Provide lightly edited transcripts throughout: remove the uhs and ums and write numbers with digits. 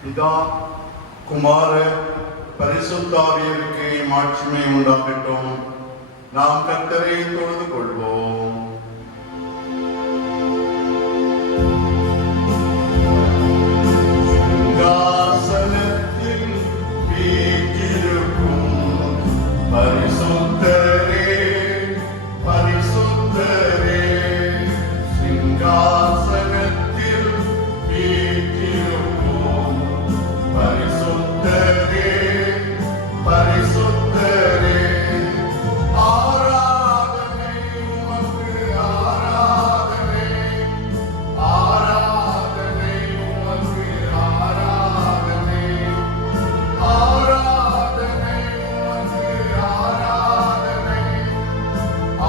பிதா குமார பரிசுத்தாவியருக்கு மாட்சிமை உண்டாகட்டும். நாம் கர்த்தரை தொழுது கொள்வோம். சிங்காசனத்தில் வீற்றிருக்கும் பரிசுத்தரே, பரிசுத்தரே, சிங்காசனத்தில் வீற்றிருக்கும் பரிசுத்தரே, பரிசுத்தரே, ஆராதனை உமக்கு, ஆராதனை, ஆராதனை உமக்கு, ஆராதனை, ஆராதனை உமக்கு, ஆராதனை,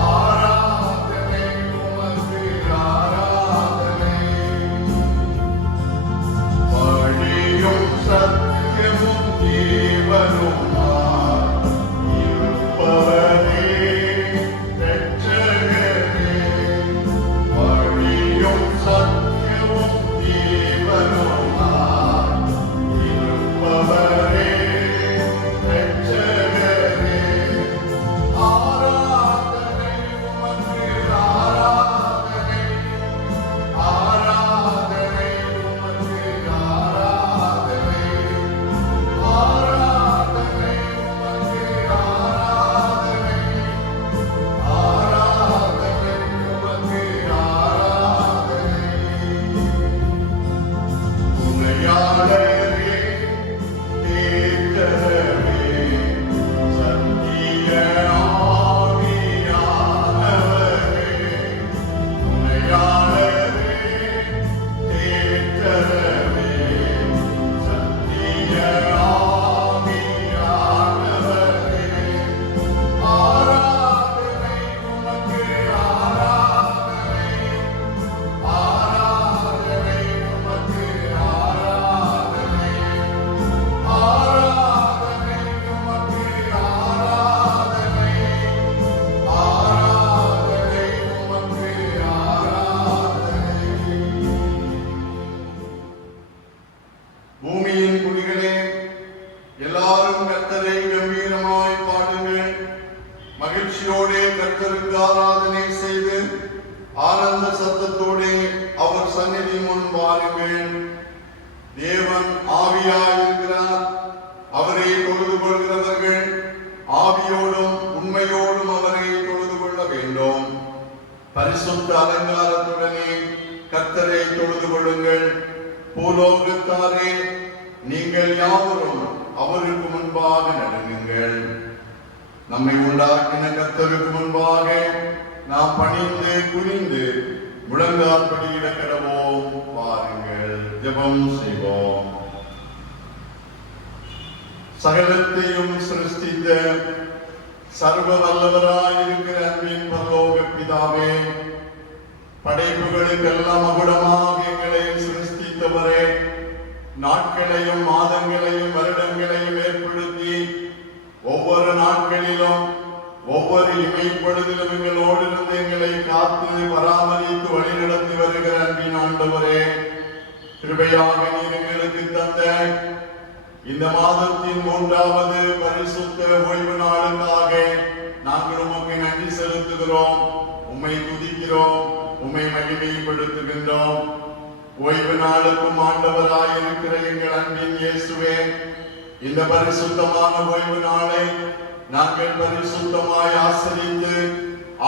ஆராதனை உமக்கு, ஆராதனை. வழியும் சத்தியமும் ஜீவனுமாய் இருப்பவரே, இரட்சகரே. வழியும் சத்தியமும் ஜீவனுமாய் இருப்பவரே, இரட்சகரே. ஆராதனை உமக்கு, ஆராதனை, ஆராதனை உமக்கு, ஆராதனை, ஆராதனை உமக்கு, ஆராதனை, ஆராதனை உமக்கு, ஆராதனை. துணையாளரே, தேற்றரே, சத்திய ஆவியானவரே, துணையாளரே, தேற்றரே, சத்திய ஆவியானவரே. ஆராதனை உமக்கு, ஆராதனை, ஆராதனை உமக்கு, ஆராதனை, ஆராதனை உமக்கு, ஆராதனை, ஆராதனை உமக்கு, ஆராதனை. பூமியின் குடிகளே, எல்லாரும் கர்த்தரை கம்பீரமாய் பாடுங்கள். மகிழ்ச்சியோடே கர்த்தருக்கு ஆராதனை செய்து ஆனந்த சத்தத்தோடே அவர் சந்நிதி முன் வாருங்கள். தேவன் ஆவியாயிருக்கிறார். அவரை தொழுது கொள்கிறவர்கள் ஆவியோடும் உண்மையோடும் அவரை தொழுது கொள்ள வேண்டும். பரிசுத்த அலங்காரத்துடனே கர்த்தரை தொழுது கொள்ளுங்கள். பூலோகத்தாரே, நீங்கள் யாவரும் அவருக்கு முன்பாக நடுங்குங்கள். நம்மை உண்டாக்கின கர்த்தருக்கு முன்பாக நாம் பணிந்து குனிந்து முழங்காற்படியிட கடவோம். வாருங்கள், ஜெபம் செய்வோம். சகலத்தையும் சிருஷ்டித்த சர்வ வல்லவராயிருக்கிற அன்பின் பரலோக பிதாவே, படைப்புகளுக்கெல்லாம் மகுடமாக எங்களை சிருஷ்டித்தவரே, நாட்களையும் மாதங்களையும் வருடங்களையும் ஏற்படுத்தி ஒவ்வொரு நாட்களிலும் ஒவ்வொரு இமைப்பொழுதிலும் எங்களோடு இருந்து எங்களை காத்து பராமரித்து வழிநடத்தி வருகிற அன்பின் ஆண்டவரே, கிருபையாக நீர் எங்களுக்கு தந்த இந்த மாதத்தின் 3வது பரிசுத்த ஓய்வு நாளுக்காக நாங்கள் உமக்கு நன்றி செலுத்துகிறோம். உம்மை துதிக்கிறோம், உம்மை மகிமைப்படுத்துகின்றோம். ஓய்வு நாளுக்கும் ஆண்டவராயிருக்கிற எங்கள் அன்பின் இயேசுவே, இந்த பரிசுத்தமான ஓய்வு நாளை நாங்கள் பரிசுத்தமாய் ஆசரித்து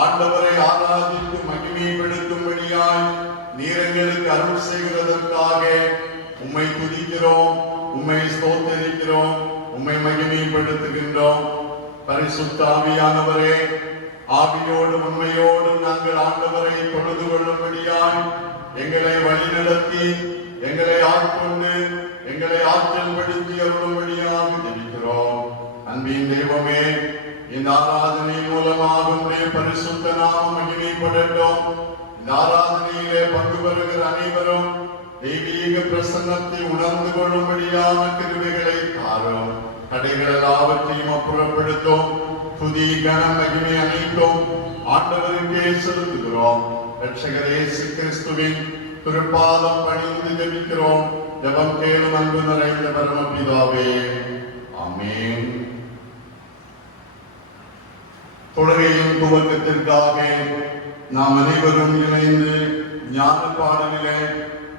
ஆண்டவரை ஆராதித்து மகிமைப்படுத்தும்படியாய் நீர் எங்களுக்கு அருள் செய்கிறதற்காக உம்மை துதிக்கிறோம், உம்மை ஸ்தோத்திரிக்கிறோம், உம்மை மகிமைப்படுத்துகின்றோம். பரிசுத்த ஆவியானவரே, ஆவியோடும் உண்மையோடும் நாங்கள் ஆண்டவரை தொழுது கொள்ளும்படியாய் எங்களை வழிநடத்தி எங்களை ஆட்கொண்டு எங்களை ஆற்றல் படுத்தி அருளும்படியாக ஜெபிக்கிறோம். அன்பின் தெய்வமே, இந்த ஆராதனை மூலமாக உம்முடைய பரிசுத்த நாமம் மகிமைப்படட்டும். இந்த ஆராதனையிலே பங்கு பெறுகிற அனைவரும் தெய்வீக பிரசன்னத்தை உணர்ந்து கொள்ளும்படியான கிருபைகளை தாரும். தடைகள் எல்லாவற்றையும் அப்புறப்படுத்தும். துதி கனம் மகிமை அனைத்தும் ஆண்டவருக்கே செலுத்துகிறோம். இரட்சகர் இயேசு கிறிஸ்துவின் திருப்பாதம் பணிந்து ஜெபிக்கிறோம் ஜெபம் கேளும் அன்பு நிறைந்த பரமபிதாவே, ஆமென். தொழுகையின் துவக்கத்திற்காக நாம் அனைவரும் இணைந்து ஞான பாடலிலே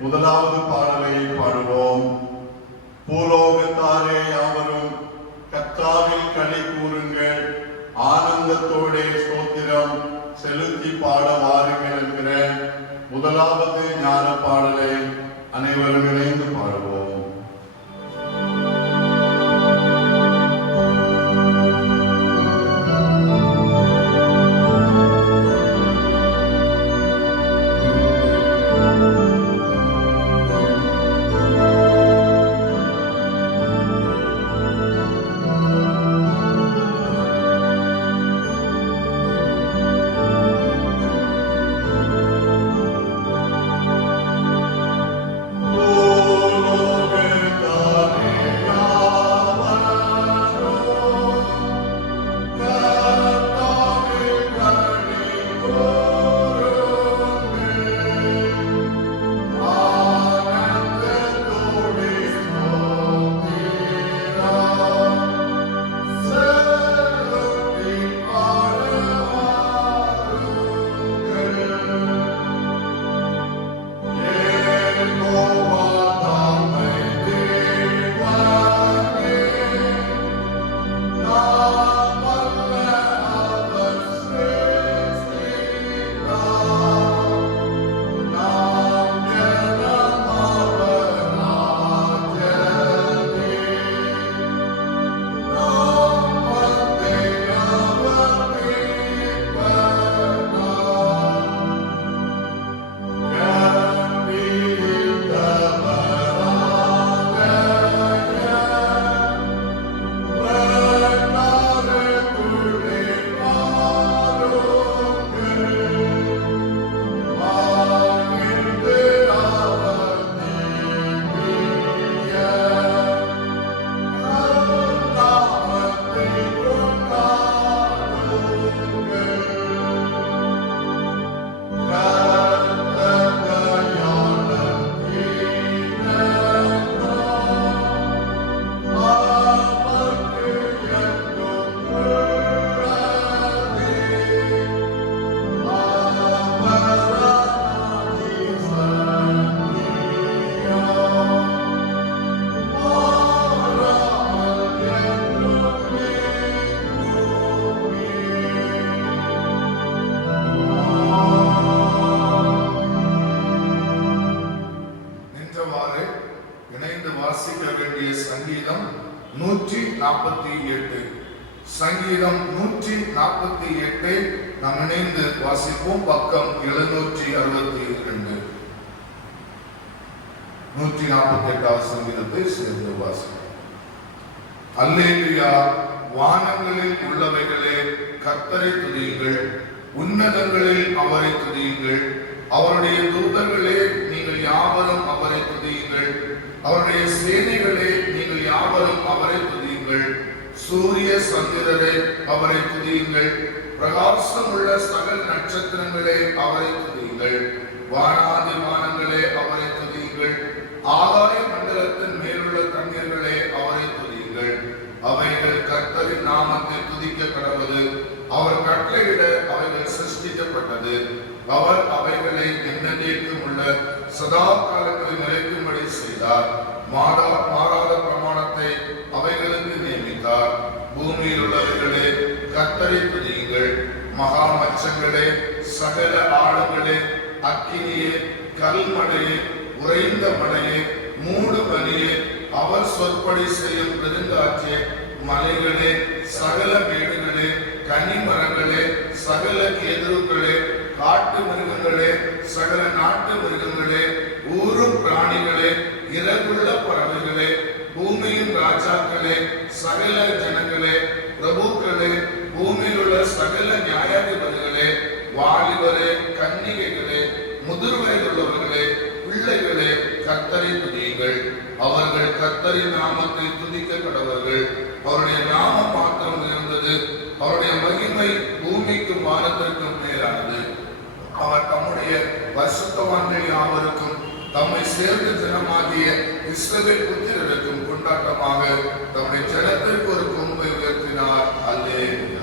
முதலாவது பாடலை பாடுவோம். பூலோகத்தாரே யாவரும் கர்த்தாவில் களி கூறுங்கள், ஆனந்தத்தோடே ஸ்தோத்திரம் செலுத்தி பாட வாருங்கள் என்கிற முதலாவது ஞான பாடலை அனைவரும் இணைந்து பாடுவோம். சங்கீதம் 148 நாம் இணைந்து வாசிப்போம். பக்கம் 762. 148வது சங்கீதத்தை சேர்ந்து வாசிப்போம். அல்லேலூயா, வானங்களில் உள்ளவைகளே கர்த்தரை துதியுங்கள், உன்னதங்களில் அவரை துதியுங்கள், அவருடைய தூதர்களே நீங்கள் யாவரும் அவரை துதியுங்கள், அவருடைய சேனைகளே நீங்கள் யாவரும் அவரை துதியுங்கள், சூரிய சந்திரரே அவரை துதியுங்கள், பிரகாசம் உள்ள சகல நட்சத்திரங்களே அவரை துதியுங்கள், வானாதி வானங்களே அவரை துதியுங்கள், ஆகாய மண்டலத்தின் மேலுள்ள தண்ணீர்களே அவரை துதியுங்கள். அவைகள் கர்த்தரின் நாமத்தில் துதிக்க கடவுது, அவர் கட்டளையிட அவைகள் சிருஷ்டிக்கப்பட்டது. அவர் அவைகளை என்னென்றைக்கும் உள்ள சதா காலங்களில் நிலைக்கும்படி செய்தார். மாறாத பிரமாணத்தை அவைகளுக்கு நியமித்தார். பூமியில் உள்ளவர்களே கர்த்தரை துதியுங்கள், மகா மச்சங்களே, சகல ஆழங்களே, அக்கினியே, கல்மழையே, உறைந்த மழையே, மூடு பனியே, அவர் சொற்படி செய்யும் பெருங்காற்றே, மலைகளே, சகல மேடுகளே, கனிமரங்களே, சகல கேதுருக்களே, காட்டு மிருகங்களே, சகல நாட்டு மிருகங்களே, ஊரும் பிராணிகளே, இறகுள்ள பறவைகளே, பூமியின் ராஜாக்களே, சகல ஜனங்களே, பிரபுக்களே, பூமியில் உள்ள சகல நியாயாதிபதிகளே, வாலிபரே, கன்னிகைகளே, முதிர் வயதுள்ளவர்களே, பிள்ளைகளே, கர்த்தரை துதியுங்கள். அவர்கள் கர்த்தரின் நாமத்தை துதிக்க கடவர்கள். அவருடைய நாமம் மாத்திரம் இருந்தது, அவருடைய மகிமை பூமிக்கும் வானத்திற்கும் மேலானது. அவர் தம்முடைய பரிசுத்தவான்கள் யாவருக்கும் தம்மை சேர்ந்த ஜனமாகிய இஸ்ரவேல் புத்திரருக்கும் கொண்டாட்டமாக தம்முடைய ஜனத்திற்கு ஒரு கொம்பை உயர்த்தினார். அல்லேலூயா.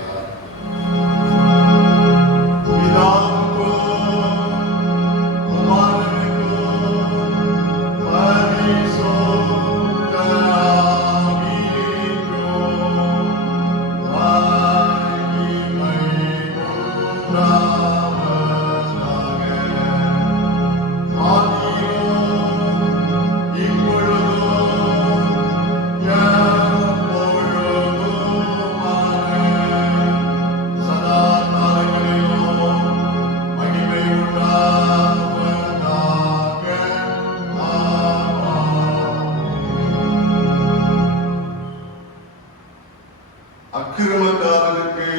அக்கிரமக்காரருக்கு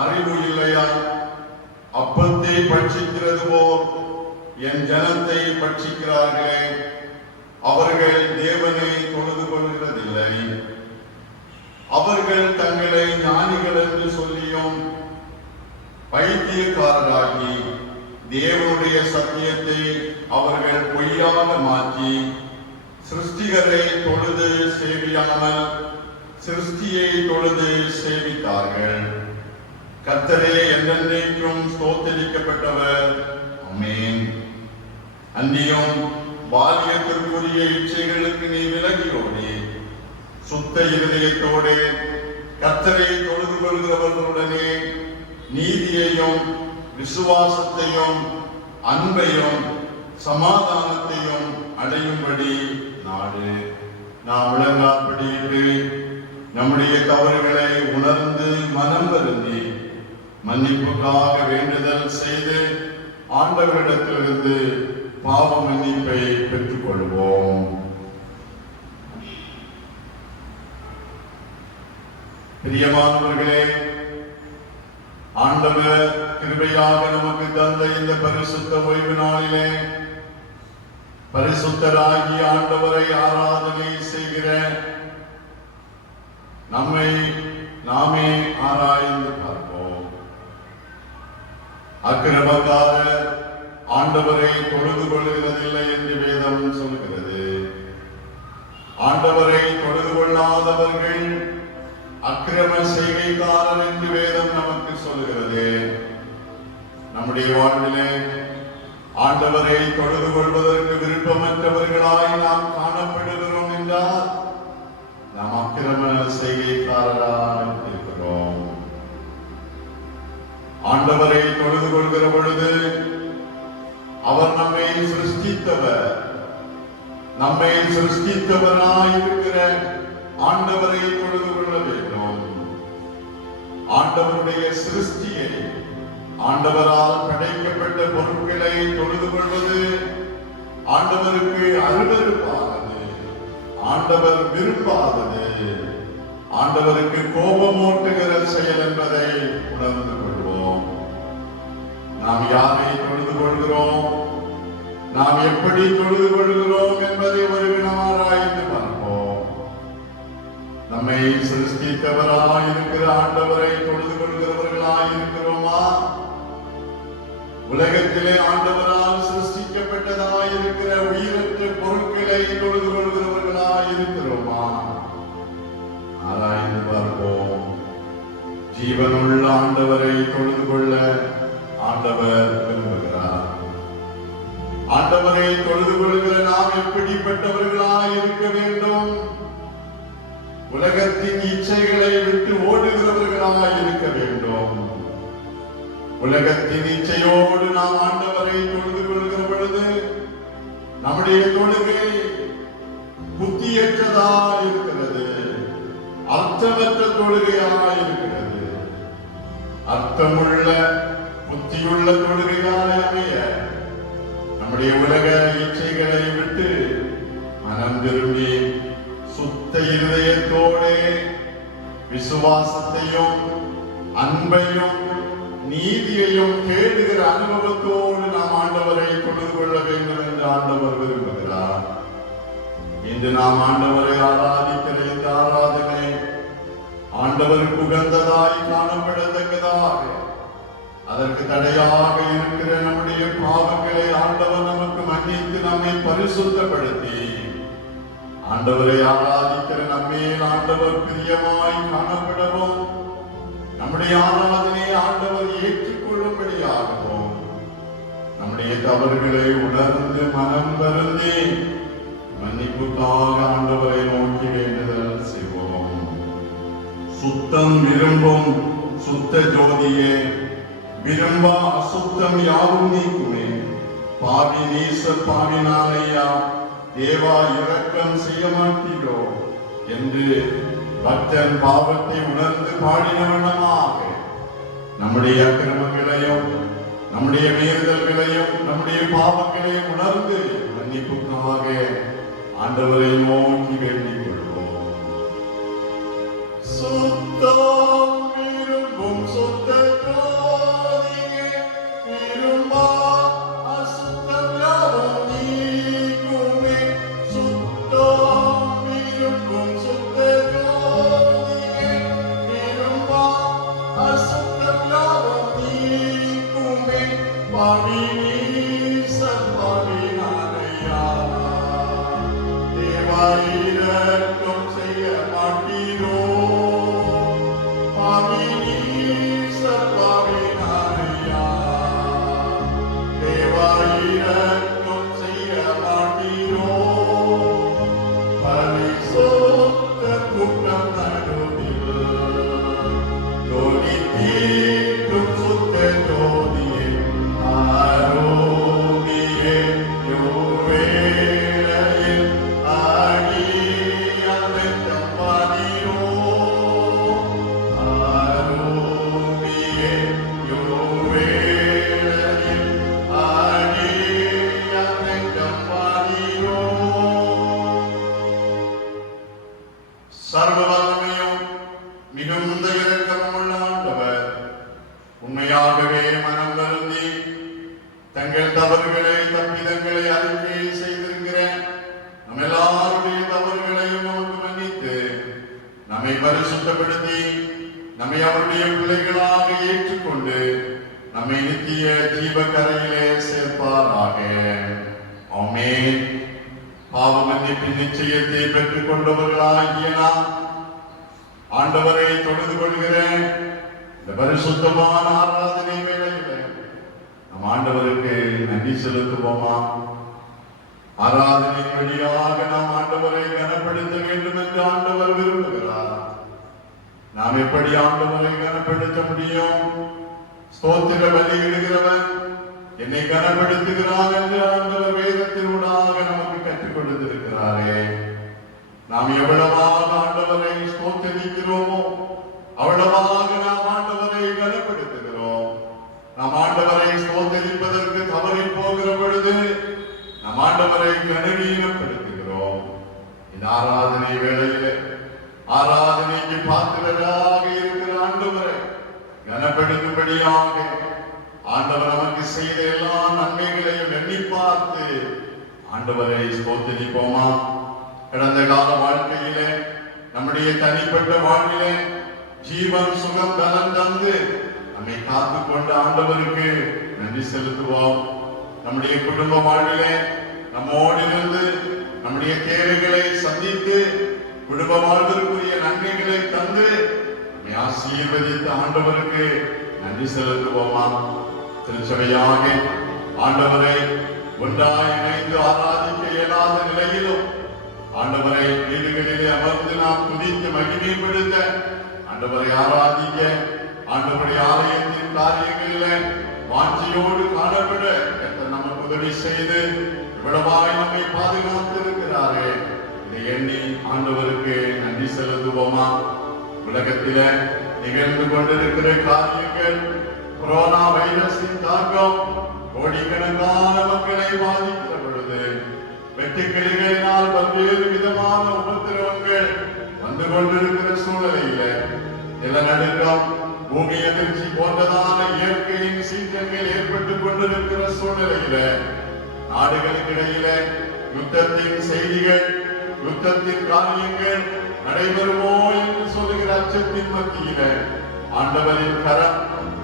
அறிவு இல்லையா? அப்பத்தை பட்சிக்கிறது போல் என் ஜனத்தை பட்சிக்கிறார்களே, அவர்கள் தேவனை தொழுது கொள்கிறதில்லை. அவர்கள் தங்களை ஞானிகள் என்று சொல்லியும் பைத்தியக்காரராகி தேவனுடைய சத்தியத்தை அவர்கள் பொய்யாக மாற்றி சிருஷ்டிகரை தொழுது சேவியாமல் சிருஷ்டியை தொழுது சேவித்தார்கள். கர்த்தரே என்றென்றைக்கும் ஸ்தோத்திரிக்கப்பட்டவர். ஆமென். அன்றியும் பாலியத்திற்குரிய இச்சைகளுக்கு நீ விலகி ஓடி சுத்த இருதயத்தோடு கர்த்தரை தொழுது கொள்கிறவர்களுடனே நீதியையும் விசுவாசத்தையும் அன்பையும் சமாதானத்தையும் அடையும்படி நாடு. நாம் விளங்காற்படியிட்டு நம்முடைய தவறுகளை உணர்ந்து மனம் வருந்தி மன்னிப்புக்காக வேண்டுதல் செய்து ஆண்டவரிடத்திலிருந்து பாவ மன்னிப்பை பெற்றுக் கொள்வோம். பிரியமானவர்களே, ஆண்டவர் கிருபையாக நமக்கு தந்த இந்த பரிசுத்த ஓய்வு நாளிலே பரிசுத்தராகி ஆண்டவரை ஆராதனை செய்கிற நம்மை நாமே ஆராய்ந்து பார்ப்போம். அக்கிரமக்காரர் ஆண்டவரை தொழுது கொள்கிறதில்லை என்று வேதம் சொல்கிறது. ஆண்டவரை தொழுது கொள்ளாதவர்கள் அக்கிரம செய்கைக்காரர் என்று வேதம் நமக்கு சொல்கிறது. நம்முடைய வாழ்விலே ஆண்டவரை தொழுது கொள்வதற்கு விருப்பமற்றவர்களாய் நாம் காணப்படுகிறோம் என்றால் நாம் அக்கிரம செய்கைக்காரராக இருக்கிறோம். ஆண்டவரை தொழுது கொள்கிற பொழுது அவர் நம்மை சிருஷ்டித்தவர். நம்மை சிருஷ்டித்தவராயிருக்கிற ஆண்டவரை தொழுது கொள்ள வேண்டும். ஆண்டவருடைய சிருஷ்டியை, ஆண்டவரால் படைக்கப்பட்ட பொருட்களை தொழுது கொள்வது ஆண்டவருக்கு அருவருப்பானது, ஆண்டவர் விரும்பாதது, ஆண்டவருக்கு கோபமூட்டுகிற செயல் என்பதை உணர்ந்து கொள்வோம். நாம் யாரை தொழுது கொள்கிறோம், நாம் எப்படி தொழுது கொள்கிறோம் என்பதை ஒரு வினம் ஆராய்ந்து பார்ப்போம். நம்மை சிருஷ்டித்தவராயிருக்கிற ஆண்டவரை தொழுது கொள்கிறவர்களாயிருக்கிறோமா? உலகத்திலே ஆண்டவரால் சிருஷ்டிக்கப்பட்டதாயிருக்கிற உயிரற்ற பொருட்களை தொழுது கொள்கிறவர்களாயிருக்கிறோமா? ஆராய்ந்து பார்ப்போம். ஜீவனுள்ள ஆண்டவரை தொழுது கொள்ள ஆண்டவர் விரும்புகிறார். ஆண்டவரை தொழுது கொள்கிற நாம் எப்படிப்பட்டவர்களாய் இருக்க வேண்டும்? உலகத்தின் இச்சைகளை விட்டு ஓடுகிறவர்களாய் இருக்க வேண்டும். உலகத்தின் இச்சையோடு நாம் ஆண்டவரை தொழுது கொள்கிற பொழுது நம்முடைய தொழுகை புத்தியற்றதாய் இருக்கிறது, அர்த்தமற்ற தொழுகையாய் இருக்கிறது. அர்த்தமுள்ள புத்தியுள்ள தொழுகையாய் அமைய நம்முடைய உலக இச்சைகளை விட்டு மனம் திரும்பி சுத்த இருதயத்தோடு விசுவாசத்தையும் அன்பையும் நீதியையும் தேடுகிற அனுபவத்தோடு நாம் ஆண்டவரை தொழுது கொள்ள வேண்டும் என்று ஆண்டவர் விரும்புகிறார். இன்று நாம் ஆண்டவரை ஆராதிக்கிற இந்த ஆராதனை ஆண்டவருக்கு உகந்ததாய் காணப்படத்தக்கதாக, அதற்கு தடையாக இருக்கிற நம்முடைய பாவங்களை ஆண்டவர் நமக்கு மன்னித்து நம்மை பரிசுத்தப்படுத்தி ஆண்டவரை ஆராதிக்கிற நம்மேல் ஆண்டவர் பிரியமாய் காணப்படவும், நம்முடைய ஆராதனையை ஆண்டவர் ஏற்றுக்கொள்ளும்படியாகவும், நம்முடைய தவறுகளை உணர்ந்து மனம் வருந்தி மன்னிப்புக்காக ஆண்டவரை நோக்கி வேண்டுதல் செய்வோம். சுத்தம் விரும்பும் சுத்த ஜோதியே, விரும்பா அசுத்தம் யாவும் நீக்குமே. பாவி நீச பாவினாலையா தேவா இரக்கம் செய்ய மாட்டீரோ என்று பக்தன் பாவத்தை உணர்ந்து பாடின வண்ணமாக நம்முடைய அக்கிரமங்களையும் நம்முடைய மீறுதல்களையும் நம்முடைய பாவங்களையும் உணர்ந்து மன்னிப்புக்காக ஆண்டவரை நோக்கி வேண்டிக் கொள்வோம். சுத்தம் விரும்பும் சுத்த ஜோதியே, விரும்பா அசுத்தம் யாவும் நீக்குமே. சுத்தம் விரும்பும் சுத்த ஜோதியே, விரும்பா அசுத்தம் யாவும் நீக்குமே. பாவி நீச பாவினாலையா தேவா இரக்கம் செய்ய மாட்டீரோ. பாவி நீச பாவினாலையா தேவா இரக்கம் செய்ய மாட்டீரோ. பரிசுத்த கூட்டம் நடுவில் ஜோதி தீட்டும் சுத்த ஜோதியே, ஆரோக்கியே யோவேளையில் ஆடியமைத்தம் பாடியோ. ஆரோக்கியே யோவேளையில் ஆடியமைத்தம் பாடியோ. சர்வ வல்லமையும் மிகுந்த இரக்கமுள்ள ஆண்டவர் உண்மையாகவே மனம் வருந்தி தங்கள் தவறுகளை தப்பிதங்களை அறிக்கை செய்திருக்கிற நம்ம எல்லாருடைய தவறுகளையும் நமக்கு மன்னித்து நம்மை பரிசுத்தப்படுத்தி நம்மை அவருடைய பிள்ளைகளாக ஏற்றுக்கொண்டு நம்மை நித்திய ஜீவ கரையிலே சேர்ப்பாராக. ஆமென். பாவ மன்னிப்பின் நிச்சயத்தை பெற்றுக் கொண்டவர்களாகிய நாம் ஆண்டவரை தொழுது கொள்கிறேன். இந்த பரிசுத்தமான ஆராதனை வேளையிலே நம் ஆண்டவருக்கு நன்றி செலுத்துவோமா? ஆராதனை வழியாக நாம் ஆண்டவரை கனப்படுத்த வேண்டும் என்று ஆண்டவர் விரும்புகிறார். நாம் எப்படி ஆண்டவரை கனப்படுத்த முடியும்? ஸ்தோத்திர பலியிடுகிறவன் என்னை கனப்படுத்துகிறான் என்று ஆண்டவர் வேதத்தினூடாக நமக்கு கற்றுக் கொடுத்திருக்கிறாரே. நாம் எவ்வளவாக ஆண்டவரை ஸ்தோத்தரிக்கிறோமோ அவ்வளவாக நாம் ஆண்டவரை கனப்படுத்துகிறோம். நாம் ஆண்டவரை ஸ்தோத்தரிப்பதற்கு தவறில் போகிற பொழுது நம் ஆண்டவரை கனவீனப்படுத்துகிறோம். இந்த ஆராதனை வேளையிலே ஆராதனைக்கு பாத்திரராக இருக்கிற ஆண்டவரை கனப்படுத்தும்படியாக ஆண்டவர் நமக்கு செய்த எல்லா நன்மைகளையும் எண்ணி பார்த்து ஆண்டவரை ஸ்தோத்தரிப்போமா? கடந்த கால வாழ்க்கையிலே நம்முடைய தனிப்பட்ட வாழ்விலே ஜீவன் சுகம் பலம் தந்து நம்மை காத்து கொண்ட ஆண்டவருக்கு நன்றி செலுத்துவோம். நம்முடைய குடும்ப வாழ்விலே நம்மோடு இருந்து நம்முடைய தேவைகளை சந்தித்து குடும்ப வாழ்விற்குரிய நன்மைகளை தந்து நம்மை ஆசீர்வதித்த ஆண்டவருக்கு நன்றி செலுத்துவோமா? திருச்சபையாக ஆண்டவரை ஒன்றாய் இணைந்து ஆராதிக்க இயலாத நிலையிலும் ஆண்டவரை வீடுகளிலே அமர்ந்து நாம் துதித்து மகிமைப்படுத்த ஆண்டவரை ஆராதிக்க ஆண்டவருடைய ஆலயத்தின் காரியங்களிலே வாஞ்சியோடு காணப்பட நமக்கு உதவி செய்து இவ்வளவாய் நம்மை பாதுகாத்திருக்கிறாரே. இதை எண்ணி ஆண்டவருக்கு நன்றி செலுத்துவோமா? உலகத்தில நிகழ்ந்து கொண்டிருக்கிற காரியங்கள், கொரோனா வைரஸின் தாக்கம் கோடிக்கணக்கான மக்களை பாதிக்கிற பொழுது வெட்டுக்கிளிகளினால் பல்வேறு விதமான உபத்திரவங்கள் வந்து கொண்டிருக்கிற சூழ்நிலையில நிலநடுக்கம், பூமி அதிர்ச்சி போன்றதான இயற்கையின் சீற்றங்கள் ஏற்பட்டுக் கொண்டிருக்கிற சூழ்நிலையில நாடுகளுக்கு இடையில யுத்தத்தின் செய்திகள், யுத்தத்தின் காரியங்கள் நடைபெறுமோ என்று சொல்லுகிற அச்சத்தின் மத்தியில ஆண்டவரின் கரம்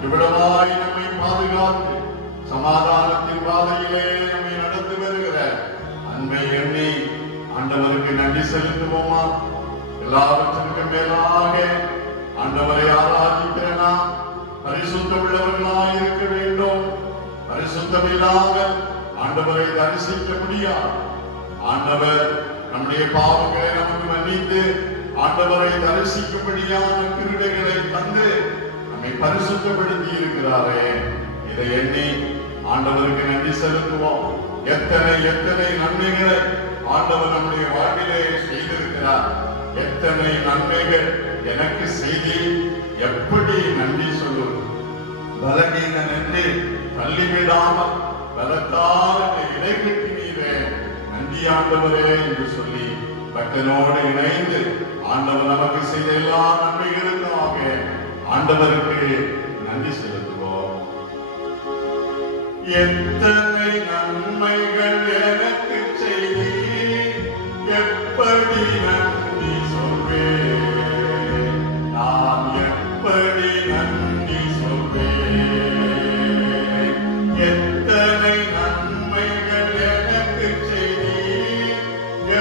இவ்வளவாய் நம்மை பாதுகாத்து சமாதானத்தின் பாதையிலே நம்மை நடந்து வருகிற அன்பை எண்ணி ஆண்டவருக்கு நன்றி செலுத்துவோமா? எல்லாவற்றிற்கும் மேலாக ஆண்டவரை ஆராதிக்கிற நாம் பரிசுத்தம் உள்ளவர்களாய் இருக்க வேண்டும். பரிசுத்தம் இல்லாமல் ஆண்டவரை தரிசிக்க முடியாது. ஆண்டவர் நம்முடைய பாவங்களை நமக்கு மன்னித்து ஆண்டவரை தரிசிக்கும்படியான கிருபைகளை தந்து நம்மை பரிசுத்தப்படுத்தி இருக்கிறாரே. இதை எண்ணி ஆண்டவருக்கு நன்றி செலுத்துவோம். எத்தனை எத்தனை நன்மைகளை ஆண்டவர் நம்முடைய வாழ்விலே செய்திருக்கிறார். எத்தனை நன்மைகள் எனக்கு செய்தி, எப்படி நன்றி சொல்லுவது? பலவீனன் என்று தள்ளிவிடாமல் பலத்தால் இடைகட்டினீரே, நன்றி ஆண்டவரே என்று சொல்லி பக்தனோடு இணைந்து ஆண்டவர் நமக்கு செய்த எல்லா நன்மைகளுக்காக ஆண்டவருக்கு நன்றி செலுத்துவோம். எத்தனை நன்மைகள் எனக்கு செய்தி, எப்படி நன்றி சொல்வேன்? நான் எப்படி நன்றி சொல்வேன்? எத்தனை நன்மைகள் எனக்கு செய்தி,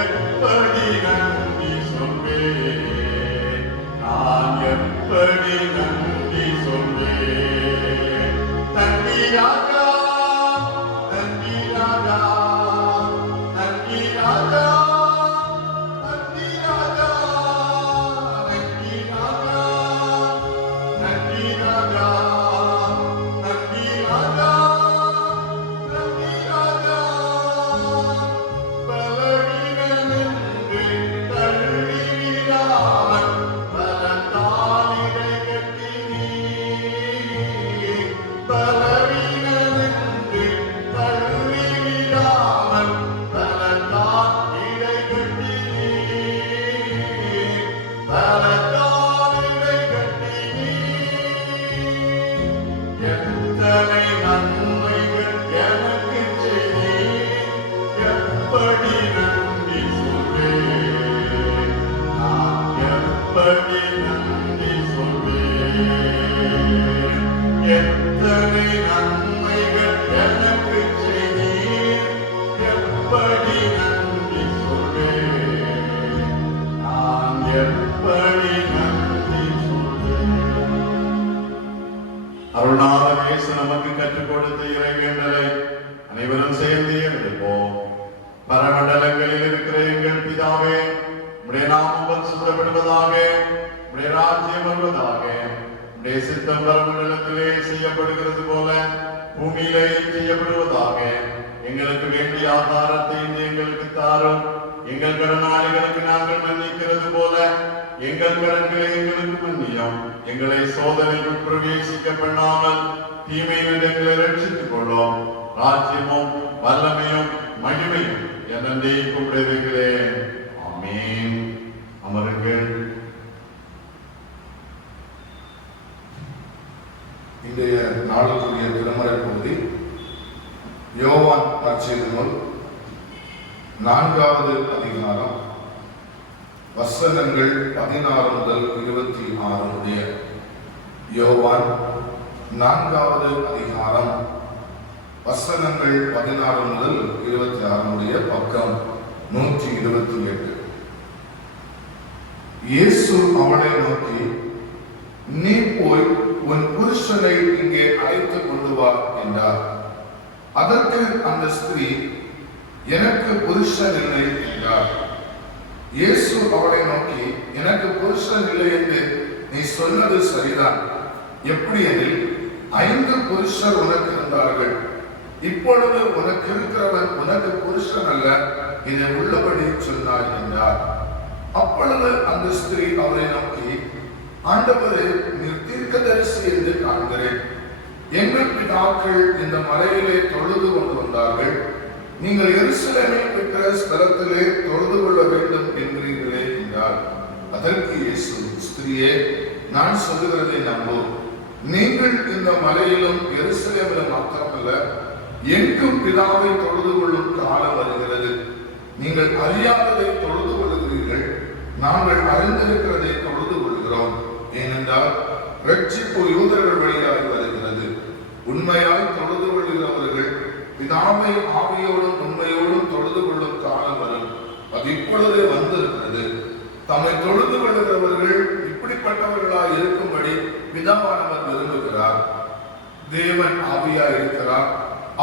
எப்படி நன்றி சொல்வேன்? நான் எப்படி நன்றி சொல்வேன்? நன்றி ராஜா, நன்றி ராஜா, நன்றி ராஜா, நன்றி ராஜா, நன்றி ராஜா, நன்றி ராஜா, நன்றி ராஜா, நன்றி ராஜா. பலவீனமென்று தள்ளிவிடாமல் பலத்தால் இடைகட்டினீர். பலவீனமென்று தள்ளிவிடாமல் பலத்தால் இடைகட்டினீர். பலத்தால் இடைகட்டினீர். எத்தனை நன்மைகள் எனக்கு செய்தீர், எப்படி நன்றி சொல்வேன்? நான் எப்படி நன்றி சொல்வேன்? எத்தனை நன்மைகள் எனக்கு செய்தீர், எப்படி நன்றி சொல்வேன்? நான் எப்படி நன்றி சொல்வேன்? அருளாள இயேசு நமக்கு கற்றுக் கொடுத்த இறைவேண்டலை அனைவரும் சேர்ந்து எழுதுவோம். பரமண்டலங்களில் இருக்கிற எங்கள் பிதாவே, உம்முடைய நாமம் பரிசுத்தப்படுவதாக, உம்முடைய ராஜ்யம் வருவதாக, உம்முடைய சித்தம் பரமண்டலத்திலே செய்யப்படுகிறது போல பூமியிலே செய்யப்படுவதாக. எங்களுக்கு வேண்டிய ஆகாரத்தை இன்று எங்களுக்கு தாரும். எங்கள் கடனாளிகளுக்கு நாங்கள் மன்னிக்கிறது போல எங்கள் கடன்களை எங்களுக்கு மன்னியும். எங்களை சோதனைக்குள் பிரவேசிக்க பண்ணாமல் தீமையிலிருந்து எங்களை ரட்சித்துக் கொள்ளும். ராஜ்யமும் வல்லமையும் மகிமையும் என்னென்றைக்கும் உடையவைகளே. ஆமென். அமருங்கள். இன்றைய நாளுக்குரிய திருமறை பகுதி யோவான் நற்செய்தி நூல் 4வது அதிகாரம் வசனங்கள் 16 முதல் 26 முடிய. யோவான் 4வது அதிகாரம் வசனங்கள் 16 முதல் 26 முடிய, பக்கம் 128. இயேசு அவளை நோக்கி, நீ போய் உன் புருஷனை இங்கே அழைத்து கொண்டு வா என்றார். அதற்கு அந்த ஸ்திரீ, எனக்கு புருஷன் இல்லை என்றார். இயேசு அவளை நோக்கி, எனக்கு புருஷன் இல்லை என்று நீ சொன்னது சரிதான். எப்படி எனில் 5 புருஷர் உனக்கு இருந்தார்கள். இப்பொழுது உனக்கு இருக்கிறவன் உனக்கு புருஷன் அல்ல, இதை உள்ளபடி சொன்னார் என்றார். அப்பொழுது அந்த ஸ்திரீ அவரை நோக்கி, ஆண்டவரே, நீர் தீர்க்கதரிசி என்று காண்கிறேன். எங்கள் பிதாக்கள் இந்த மலையிலே தொழுது கொண்டு வந்தார்கள். நீங்கள் எருசலேமில் இருக்கிற ஸ்தலத்திலே தொழுது கொள்ள வேண்டும் என்கிறீர்களே என்றார். அதற்கு இயேசு, ஸ்திரீயே, நான் சொல்லுகிறதை நம்பு. நீங்கள் இந்த மலையிலும் எருசலேமிலும் மாத்திரமல்ல, எங்கும் பிதாவை தொழுது கொள்ளும் காலம் வருகிறது. நீங்கள் அறியாததை தொழுது கொள்கிறீர்கள், நாங்கள் அறிந்திருக்கிறதை தொழுது கொள்கிறோம். ஏனென்றால் ரட்சிப்பு யூதர்கள் வழியாக வருகிறது. உண்மையாய் தொழுது கொள்கிறவர்கள் பிதாவை ஆவியோடும் உண்மையோடும் தொழுது கொள்ளும் காலம் வரும். அது இப்பொழுதே வந்திருக்கிறது. தம்மை தொழுது கொள்ளுகிறவர்கள் இப்படிப்பட்டவர்களாய் இருக்கும்படி பிதாவானவர் விரும்புகிறார். தேவன் ஆவியாய் இருக்கிறார்.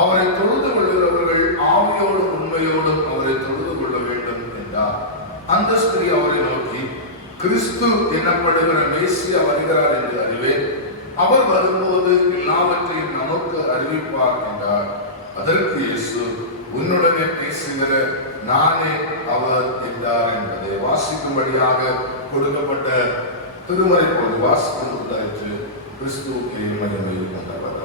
அவரை தொழுது கொள்ளுகிறவர்கள் ஆவியோடும் உண்மையோடும் அவரை தொழுது கொள்ள வேண்டும் என்றார். அந்த ஸ்திரீ அவரை நோக்கி, கிறிஸ்து எனப்படுகிற மேசியா வருகிறார் என்று அறிவேன். அவர் வரும்போது எல்லாவற்றையும் நமக்கு அறிவிப்பார் என்றார். அதற்கு இயேசு, உன்னுடனே பேசுகிற நானே அவர் என்றார் என்பதை வாசிக்கும்படியாக கொடுக்கப்பட்ட திருமறை போது வாசிக்கப்பட்டாயிற்று. கிறிஸ்துவுக்கு மகிமை உண்டாவதாக.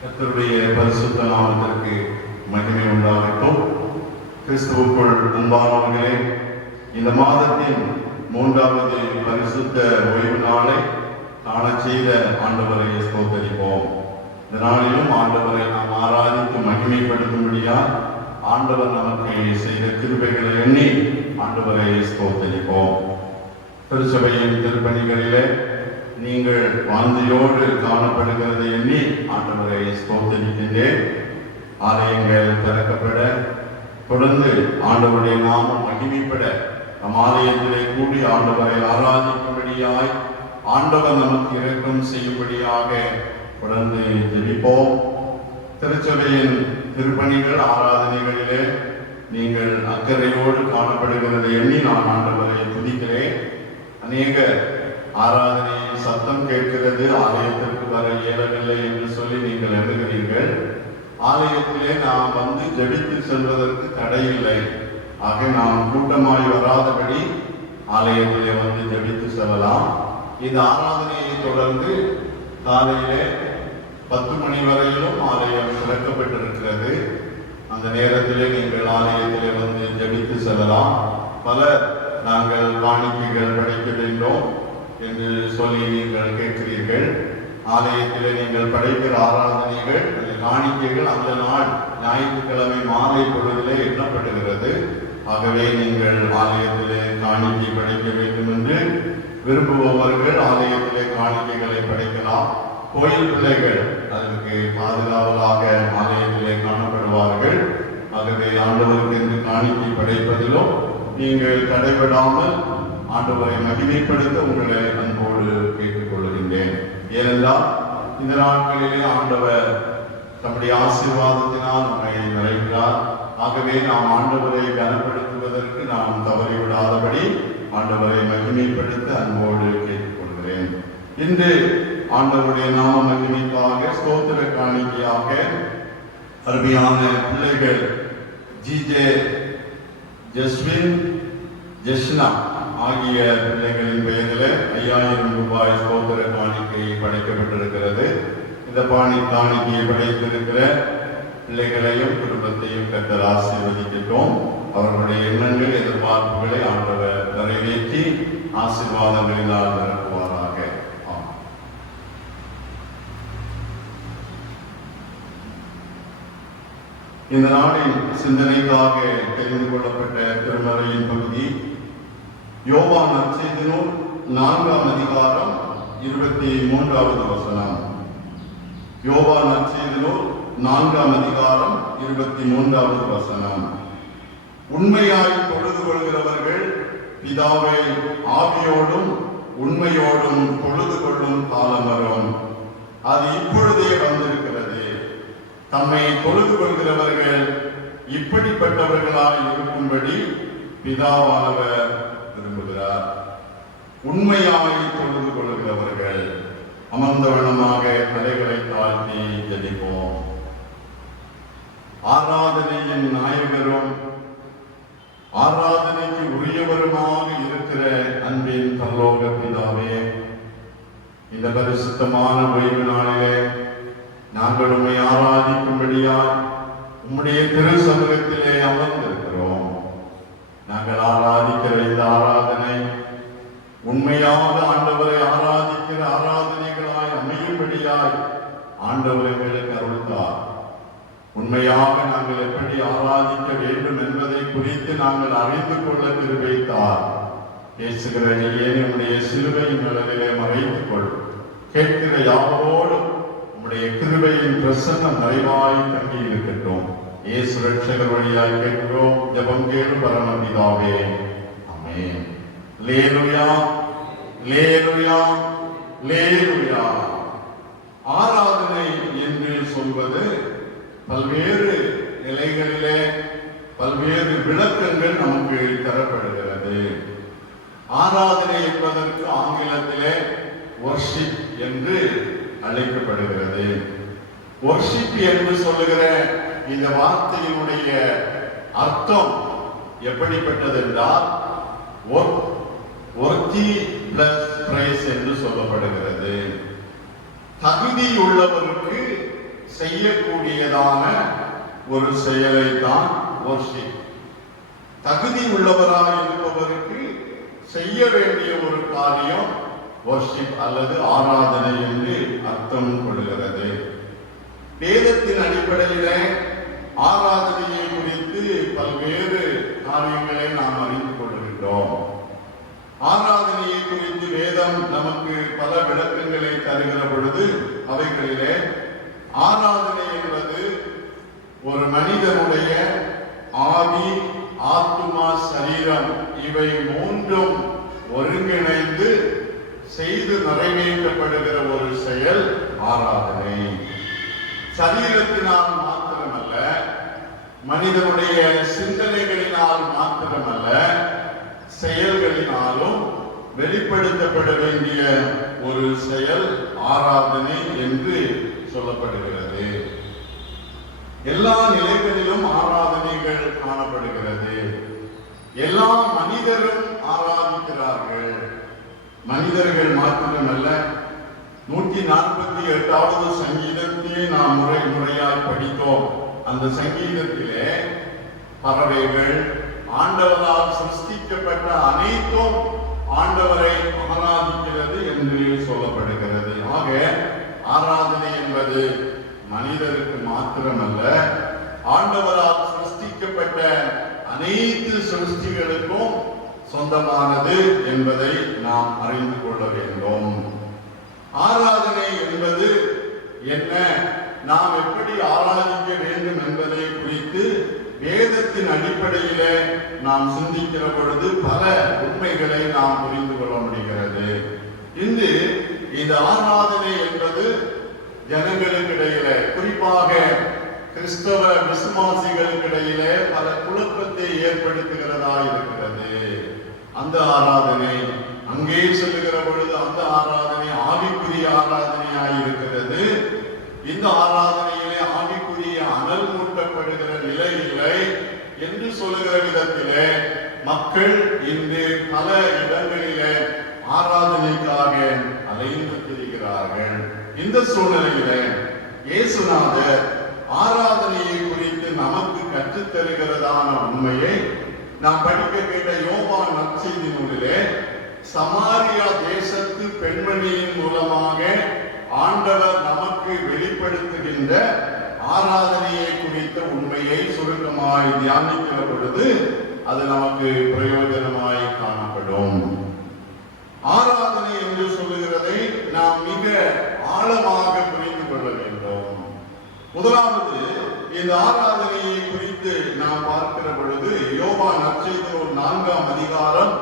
கர்த்தருடைய பரிசுத்த நாமத்திற்கு மகிமை உண்டாகட்டும். கிறிஸ்துவுக்குள் அன்பானவர்களே, இந்த மாதத்தின் 3வது பரிசுத்த ஓய்வு நாளை காண செய்த ஆண்டவரை ஸ்தோத்தரிப்போம். இந்த நாளிலும் ஆண்டவரை நாம் ஆராதித்து மகிமைப்படுத்தும்படியால் ஆண்டவர் நமக்கு செய்த கிருபைகளை எண்ணி ஆண்டவரை ஸ்தோத்தரிப்போம். திருச்சபையின் திருப்பணிகளிலே நீங்கள் வாஞ்சையோடு காணப்படுகிறது எண்ணி ஆண்டவரை ஸ்தோத்தரிக்கின்றேன். ஆலயங்கள் திறக்கப்பட, தொடர்ந்து ஆண்டவருடைய நாமம் மகிமைப்பட, நம் ஆலயத்திலே கூடி ஆண்டவரை ஆராதிக்கும்படியாய் ஆண்டவர் நமக்கு இரக்கம் செய்யும்படியாக தொடர்ந்து ஜெபிப்போம். திருச்சபையின் திருப்பணிகள் ஆராதனைகளிலே நீங்கள் அக்கறையோடு காணப்படுகிறது எண்ணி நான் ஆண்டவரை துதிக்கிறேன். அநேக ஆராதனையின் சத்தம் கேட்கிறது, ஆலயத்திற்கு வர இயலவில்லை என்று சொல்லி நீங்கள் எண்ணுகிறீர்கள். ஆலயத்திலே நாம் வந்து ஜெபித்து செல்வதற்கு தடை இல்லை. ஆக நாம் கூட்டமாய் வராதபடி ஆலயத்திலே வந்து ஜெபித்து செல்லலாம். இந்த ஆராதனையை தொடர்ந்து காலையிலே 10 மணி வரையிலும் ஆலயம் திறக்கப்பட்டிருக்கிறது. அந்த நேரத்திலே நீங்கள் ஆலயத்திலே வந்து ஜெபித்து செல்லலாம். பலர் நாங்கள் காணிக்கைகள் படைக்க வேண்டும் என்று சொல்லி நீங்கள் கேட்கிறீர்கள். ஆலயத்திலே நீங்கள் படைக்கிற ஆராதனைகள், காணிக்கைகள் அந்த நாள் ஞாயிற்றுக்கிழமை மாலை பொழுதிலே எண்ணப்படுகிறது. ஆகவே நீங்கள் ஆலயத்திலே காணிக்கை படைக்க வேண்டும் என்று விரும்புபவர்கள் ஆலயத்திலே காணிக்கைகளை படைக்கலாம். கோயில் பிள்ளைகள் அதற்கு பாதுகாவலாக ஆலயத்திலே காணப்படுவார்கள். ஆகவே ஆண்டவருக்கு என்று காணிக்கை படைப்பதிலும் நீங்கள் தடைபடாமல் ஆண்டவரை மகிமைப்படுத்த உங்களை அன்போடு கேட்டுக்கொள்கின்றேன். ஏனென்றால் இந்த நாட்களிலே ஆண்டவர் தம்முடைய ஆசீர்வாதத்தினால் நம்மை நிறைக்கிறார். ஆகவே நாம் ஆண்டவரை கனப்படுத்துவதற்கு நாம் தவறிவிடாதபடி ஆண்டவரை மகிமைப்படுத்த அன்போடு கேட்டுக்கொள்கிறேன். இன்று ஆண்டவருடைய நாம மகிமைக்காக ஸ்தோத்திர காணிக்கையாக அருமையான பிள்ளைகள் ஜிஜே, ஜஸ்வின், ஜெஷ்னா ஆகிய பிள்ளைகளின் பெயரில் 5000 ரூபாய் ஸ்தோத்திர காணிக்கை படைக்கப்பட்டிருக்கிறது. இந்த காணிக்கையை படைத்திருக்கிற பிள்ளைகளையும் குடும்பத்தையும் கர்த்தர் ஆசீர்வதிக்கட்டும். அவர்களுடைய எண்ணங்கள், எதிர்பார்ப்புகளை ஆண்டவர் நிறைவேற்றி ஆசீர்வாதங்களினால் நிரப்புவாராக. இந்த நாளின் சிந்தனைக்காக தெரிந்து கொள்ளப்பட்ட திருமறையின் பகுதி யோவான் நற்செய்தி நூல் 4ஆம் அதிகாரம் 23வது வசனம். யோவான் நற்செய்தி நூல் 4ஆம் அதிகாரம் 23வது வசனம். உண்மையாய் தொழுது கொள்கிறவர்கள் பிதாவை ஆவியோடும் உண்மையோடும் தொழுது கொள்ளும் காலம் வரும். அது இப்பொழுதே வந்திருக்கிறது. தம்மை தொழுது கொள்கிறவர்கள் இப்படிப்பட்டவர்களாய் இருக்கும்படி பிதாவானவர் விரும்புகிறார். உண்மையாய் தொழுது கொள்கிறவர்கள். அமர்ந்தவனமாக தலைகளை தாழ்த்தி ஜெபிப்போம். ஆராதனையின் நாயகரும் ஆராதனைக்கு உரியவருமாக இருக்கிற அன்பின் பரலோக பிதாவே, இந்த பரிசுத்தமான ஓய்வு நாளிலே நாங்கள் உம்மை ஆராதிக்கும்படியாய் உம்முடைய திரு சமூகத்திலே அமர்ந்திருக்கிறோம். நாங்கள் ஆராதிக்கிற இந்த ஆராதனை உண்மையாக ஆண்டவரை ஆராதிக்கிற ஆராதனைகளாய் அமையும்படியாய் ஆண்டவர் எங்களுக்கு அருள்தார். உண்மையாக நாங்கள் எப்படி ஆராதிக்க வேண்டும் என்பதை குறித்து நாங்கள் அறிந்து கொள்ள கிருபைத்தார். பேசுகிற நீயே நம்முடைய சிலுவையின் அளவிலே மறைத்துக் கொள். கேட்கிற யாவரோடும் உம்முடைய கிருபையின் பிரசன்னம் நிறைவாய் தங்கி இருக்கட்டும். இயேசு ரட்சகர் வழியாய் கேட்கிறோம். ஜெபம் கேளு பரமபிதாவே. ஆமென். அல்லேலூயா, அல்லேலூயா, அல்லேலூயா. ஆராதனை என்று சொல்வது பல்வேறு நிலைகளிலே பல்வேறு விளக்கங்கள் நமக்கு தரப்படுகிறது. ஆராதனை என்பதற்கு ஆங்கிலத்திலே வர்ஷிப் என்று அழைக்கப்படுகிறது. வர்ஷிப் என்று சொல்லுகிற இந்த வார்த்தையினுடைய அர்த்தம் எப்படிப்பட்டது என்றால் worthy plus praise என்று சொல்லப்படுகிறது. தகுதியுள்ளவருக்கு செய்யக்கூடியதான ஒரு செயலை தான் worship. தகுதி உள்ளவராக இருப்பவருக்கு செய்ய வேண்டிய ஒரு காரியம் worship அல்லது ஆராதனை என்று அர்த்தம் கொள்கிறது. வேதத்தின் அடிப்படையிலே ஆராதனையை குறித்து பல்வேறு காரியங்களை நாம் அறிந்து கொள்கின்றோம். ஆராதனையை குறித்து வேதம் நமக்கு பல விளக்கங்களை தருகிற பொழுது அவைகளிலே ஆராதனை என்பது ஒரு மனிதனுடைய ஆவி, ஆத்துமா, சரீரம் இவை மூன்றும் ஒருங்கிணைந்து செய்து நிறைவேற்றப்படுகிற ஒரு செயல் ஆராதனை. சரீரத்தினால் மாத்திரமல்ல, மனிதனுடைய சிந்தனைகளினால் மாத்திரமல்ல, செயல்களினாலும் வெளிப்படுத்தப்பட வேண்டிய ஒரு செயல் ஆராதனை என்று சொல்லப்படுகிறது. எல்லா நிலைகளிலும் ஆராதனைகள் காணப்படுகிறது. எல்லா மனிதரும் ஆராதிக்கிறார்கள். மனிதர்கள் மாத்திரமல்ல, 148வது சங்கீதத்தை நாம் முறையாய் படித்தோம். அந்த சங்கீதத்திலே பறவைகள், ஆண்டவரால் சிருஷ்டிக்கப்பட்ட அனைத்தும் ஆண்டவரை ஆராதிக்கிறது என்று சொல்லப்படுகிறது. ஆக ஆராதனை என்பது மனிதருக்கு மாத்திரமல்ல, ஆண்டவரால் சிருஷ்டிக்கப்பட்ட அனைத்து சிருஷ்டிகளுக்கும் சொந்தமானது என்பதை நாம் அறிந்து கொள்ள வேண்டும். ஆராதனை என்பது என்ன, நாம் எப்படி ஆராதிக்க வேண்டும் என்பதை குறித்து வேதத்தின் அடிப்படையிலே நாம் சிந்திக்கிற பொழுது பல உண்மைகளை நாம் புரிந்து கொள்ள முடிகிறது. இன்று இந்த ஆராதனை என்பது ஜனங்களுக்கிடையிலே, குறிப்பாக கிறிஸ்தவ விசுவாசிகளுக்கிடையிலே பல குழப்பத்தை ஏற்படுத்துகிறதா இருக்கிறது. அந்த ஆராதனை அங்கே சொல்லுகிற பொழுது அந்த ஆராதனை ஆவிக்குரிய ஆராதனையாய் இருக்கிறது. இந்த ஆராதனையிலே ஆவிக்குரிய அனல் மூட்டப்படுகிற நிலை இல்லை என்று சொல்லுகிற விதத்திலே மக்கள் இன்று பல இடங்களிலே ஆராதனைக்காக அலைந்து திரிகிறார்கள். இந்த சூழ்நிலையிலே இயேசுநாதர் ஆராதனையை குறித்து நமக்கு கற்றுத் தருகிறதான உண்மையை நாம் படிக்க கேட்ட யோவான் நற்செய்தி நூலிலே சமாரியா தேசத்து பெண்மணியின் மூலமாக ஆண்டவர் நமக்கு வெளிப்படுத்துகின்ற ஆராதனையை குறித்த உண்மையை சுருக்கமாய் தியானிக்கிற பொழுது அது நமக்கு பிரயோஜனமாய் காணப்படும். ஆராதனை என்று சொல்லுகிறதை நாம் மிக ஆழமாக புரிந்து கொள்ள வேண்டும். முதலாவது, இந்த ஆராதனையை குறித்து நாம் பார்க்கிற பொழுது யோவான் நற்செய்தி நூல் 4ஆம் அதிகாரம்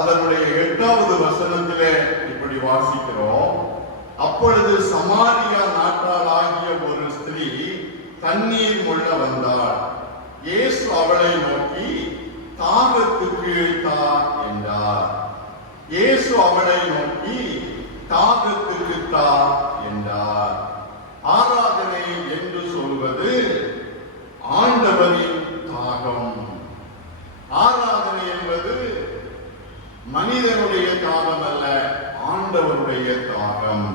அதனுடைய 8வது வசனத்திலே இப்படி வாசிக்கிறோம். அப்பொழுது சமாரியா நாட்டால் ஆகிய ஒரு ஸ்திரீ தண்ணீர் மொள்ள வந்தாள். இயேசு அவளை நோக்கி தாகத்துக்கு தா என்றார். இயேசு அவளை நோக்கி தாகத்துக்கு தா என்றார். ஆராதனை என்று சொல்வது ஆண்டவரின் தாகம். ஆராதனை என்பது மனிதனுடைய தாகம் அல்ல, ஆண்டவருடைய தாகம்.